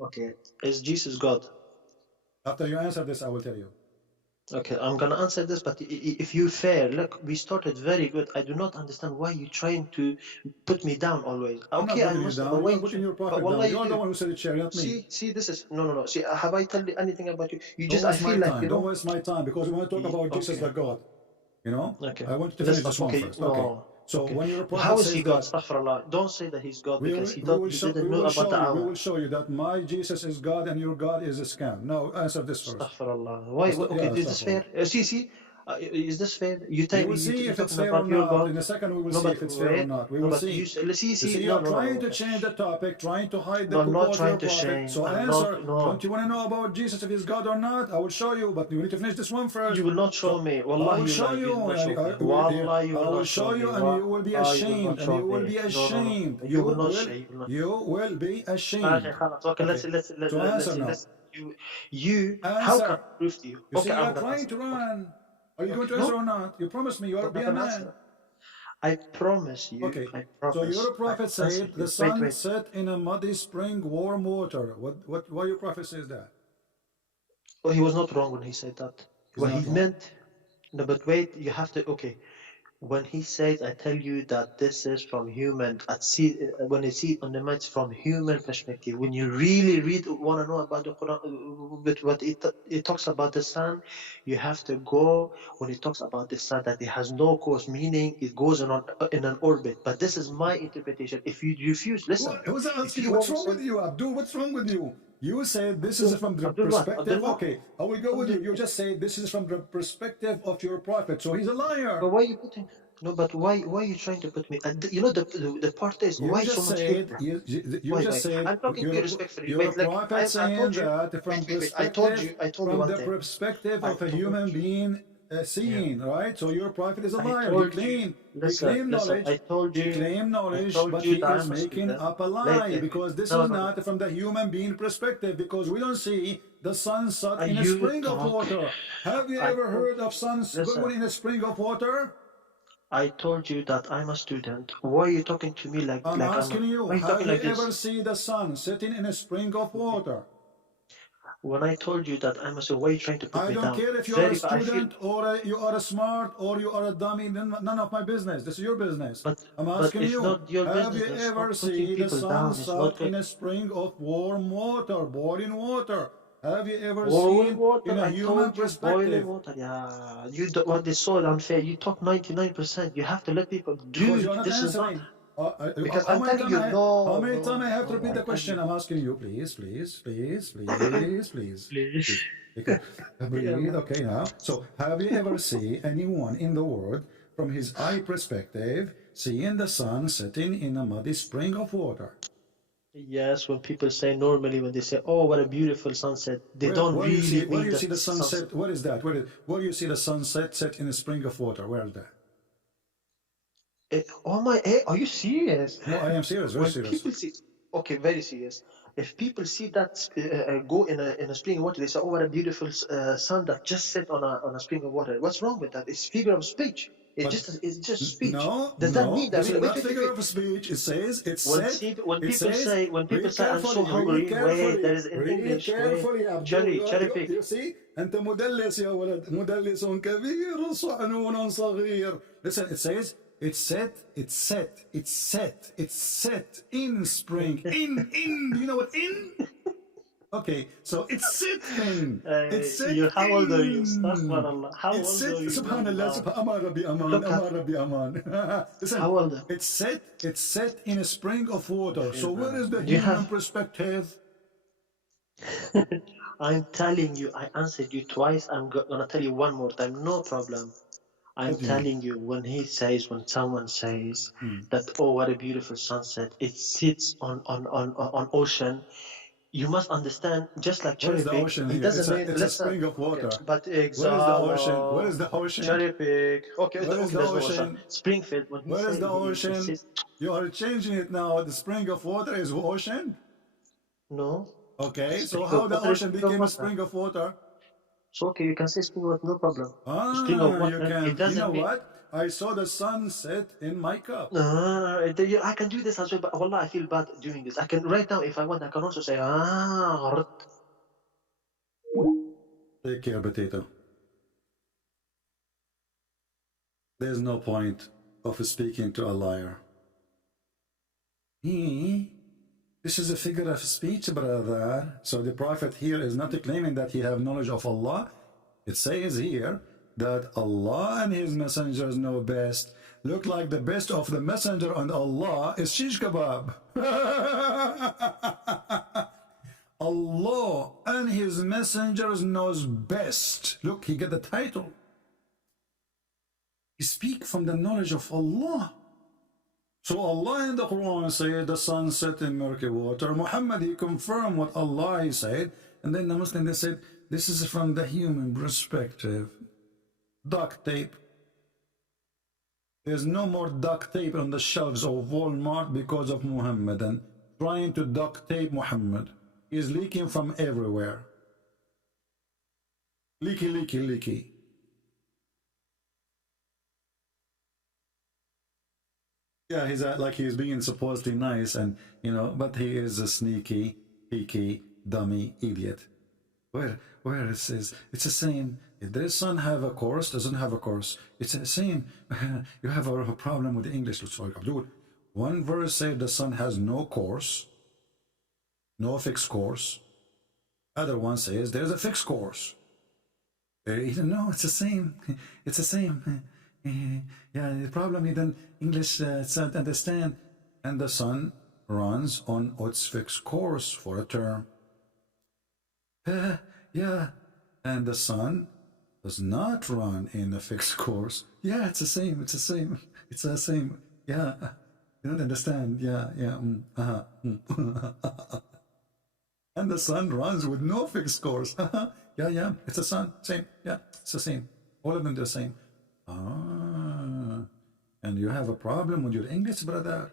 Okay, is Jesus God? After you answer this, I will tell you. Okay, I'm gonna answer this, but if you fair, look, we started very good. I do not understand why you're trying to put me down always. I'm not Okay, I putting you must, down. but You why are putting your prophet but down. wallah You are you the do. one who said it, cherry, not me. See, this is no. See, have I told you anything about you? You Don't just, I waste my feel like time. you Don't know. waste my time because we want to talk about Jesus the God. You know? Okay. I want to finish this one okay, first. no. Okay. So Okay. when your prophet How is says he God? that, Astaghfirullah. Don't say that he's God because he we will didn't know about the we hour. will show you that my Jesus is God and your God is a scam. Now answer this first. Astaghfirullah. Why? Okay, Yeah, is this fair? See, is this fair? You We think will see if it's talking fair or about your not. God? In a second, we will No, see but if it's fair or wait. not. We No, will but see. you see, you are no, trying no. to change the topic, trying to hide the No, I'm not purpose of trying your to prophet. change. So I'm answer. not- no. Don't you want to know about Jesus if he's God or not? I will show you, but you need to finish this one first. You will not show me. Wallah, I will show you. Wallah, you I will will not show you, and you will be Ah, ashamed. And you will be ashamed. No. You will not say. You will be ashamed. Okay, خلاص. Okay, let's So answer now. you how Answer. can I prove to you? You Okay, see, you I'm are gonna trying answer. to run. Are you going to Okay. answer No, or not? You promised me. You are don't be have a an man. answer. I promise you. Okay. I So promise. your prophet I said answered the you. Wait, sun wait. set in a muddy spring, warm water. Why your prophet says that? Oh, he was not wrong when he said that. He's What not he wrong. meant. No, but wait. You have to. Okay. When he says, I tell you that this is from human, when you see it on the minds from human perspective, when you really want to know about the Quran, but what it talks about the sun, you have to go, when it talks about the sun, that it has no course, meaning it goes in an orbit. But this is my interpretation. If you refuse, listen, Who's if asking you you? What's want to wrong say, with you, Abdul? What's wrong with you? You said this is from the Abdul what? perspective. Abdullah. Okay, I will go with you. You Abdul, just say this is from the perspective of your prophet. So he's a liar. but why are you putting, no, but why are you trying to put me, you know, the part is, You why so just much hate? said you Why, just why? said I'm talking to you respectfully. your Wait, like prophet I saying told you. that Wait. I told you. I told you from one the thing. perspective I of a told human you. being Yeah. seeing, right? So your prophet is a I liar. told you. He Listen, claimed listen. knowledge. He claimed I knowledge, told but you he that is I'm a making student. up a Wait, lie wait, wait. because this No, is no, no. not from the human being perspective because we don't see the sun set in a You spring of talk. water. Have you I ever told. heard of sun Listen. going in a spring of water? I told you that I'm a student. Why are you talking to me I'm like I'm a? asking you, Why are you have talking you like ever this? seen the sun sitting in a spring of Okay. water? When I told you that I'm a student, why are you trying to put I me don't down? care if you are a Very. I feel. student or you are a smart or you are a dummy, none of my business. This is your business. I'm But asking it's you, not your have you business. ever Stop putting seen the people sun down. It's not set good. in a spring of warm water, boiling water? Have you ever Boiling seen in water, a I human told you, boiling perspective? water. Yeah, you don't want this so unfair. You talk 99%. You have to let people, Because you're dude. not This is not answering. because How I'm many telling time you, how no, many time I no, have to no. repeat I the tell question? you, I'm asking you, please. please. Take a Yeah, breathe. Okay, now. So, have you ever seen anyone in the world from his eye perspective seeing the sun setting in a muddy spring of water? yes, when people say normally when they say, "Oh, what a beautiful sunset," they don't really Where do mean you see that the sunset. sunset? What is that? Where do you see the sunset set in a spring of water? Where is that? Oh my, are you serious? No, I am serious, very When serious. people see, okay, very serious. If people see that go in a spring of water, they say, "Oh, what a beautiful sun that just set on a spring of water." What's wrong with that? It's figure of speech. But It's just speech. Does that no, mean that? this is Wait, not wait, wait, figure wait. of speech. It says, When it people says, say I'm so read hungry, wait, carefully, there is in read English, wait, carefully, Abdul. cherry You pick. see? أنت مدلس يا ولد، مدلس كبير صعنون صغير. Listen, it says, it's set in spring. Do you know what in? Okay, so it's set in. It's set How old are you? in. Astaghfirullah. How It's old set. are you? Subhanallah. Allah. Aman Rabbi Aman. Look at Aman Rabbi Aman. Listen, how old? it's set. It's set in a spring of water. So where is the Do you human have? perspective? I'm telling you, I answered you twice. I'm gonna tell you one more time. No problem. I'm What do you mean? telling you, when someone says that, oh, what a beautiful sunset, it sits on ocean. You must understand, just like Where is cherry the pick, ocean he here? doesn't mean, It's a listen, spring of okay, water. but Where is the ocean? Where exala, is the ocean? cherry pick, okay, Where is okay, the there's no ocean. ocean? Springfield, when he Where is say the he ocean? says, You are changing it now. The spring of water is ocean. no, Okay, so spring how of the water is ocean spring of became a water. spring of water? So, okay, you can say spring of water, no problem. Spring of You water, it can. You know doesn't mean, what? I saw the sunset in my cup. I can do this as well, but wallah, I feel bad doing this. I can, right now, if I want, I can also say, Take care, potato. There's no point of speaking to a liar. This is a figure of speech, brother. So the prophet here is not claiming that he have knowledge of Allah. It says here that Allah and his messengers know best. Look like the best of the messenger and Allah is shish kebab. Allah and his messengers knows best. Look, he get the title. He speak from the knowledge of Allah. So Allah in the Quran said the sun set in murky water. Muhammad, he confirmed what Allah he said. And then the Muslim, they said, this is from the human perspective. Duct tape. There's no more duct tape on the shelves of Walmart because of Muhammad and trying to duct tape Muhammad. He's leaking from everywhere. Leaky. Yeah, he's like he's being supposedly nice, and but he is a sneaky, peaky, dummy idiot. Where it says it's the same. If their son have a course, doesn't have a course, it's the same. You have a problem with the English. So Abdul, one verse says the son has no course, no fixed course. Other one says there's a fixed course. No, it's the same. It's the same. Yeah, the problem is then English doesn't understand, and the son runs on its fixed course for a term. Yeah, and the sun does not run in a fixed course. Yeah, it's the same. It's the same. It's the same. Yeah, you don't understand. Yeah. And the sun runs with no fixed course. Yeah, it's the sun. Same. Yeah, it's the same. All of them the same. And you have a problem with your English, brother.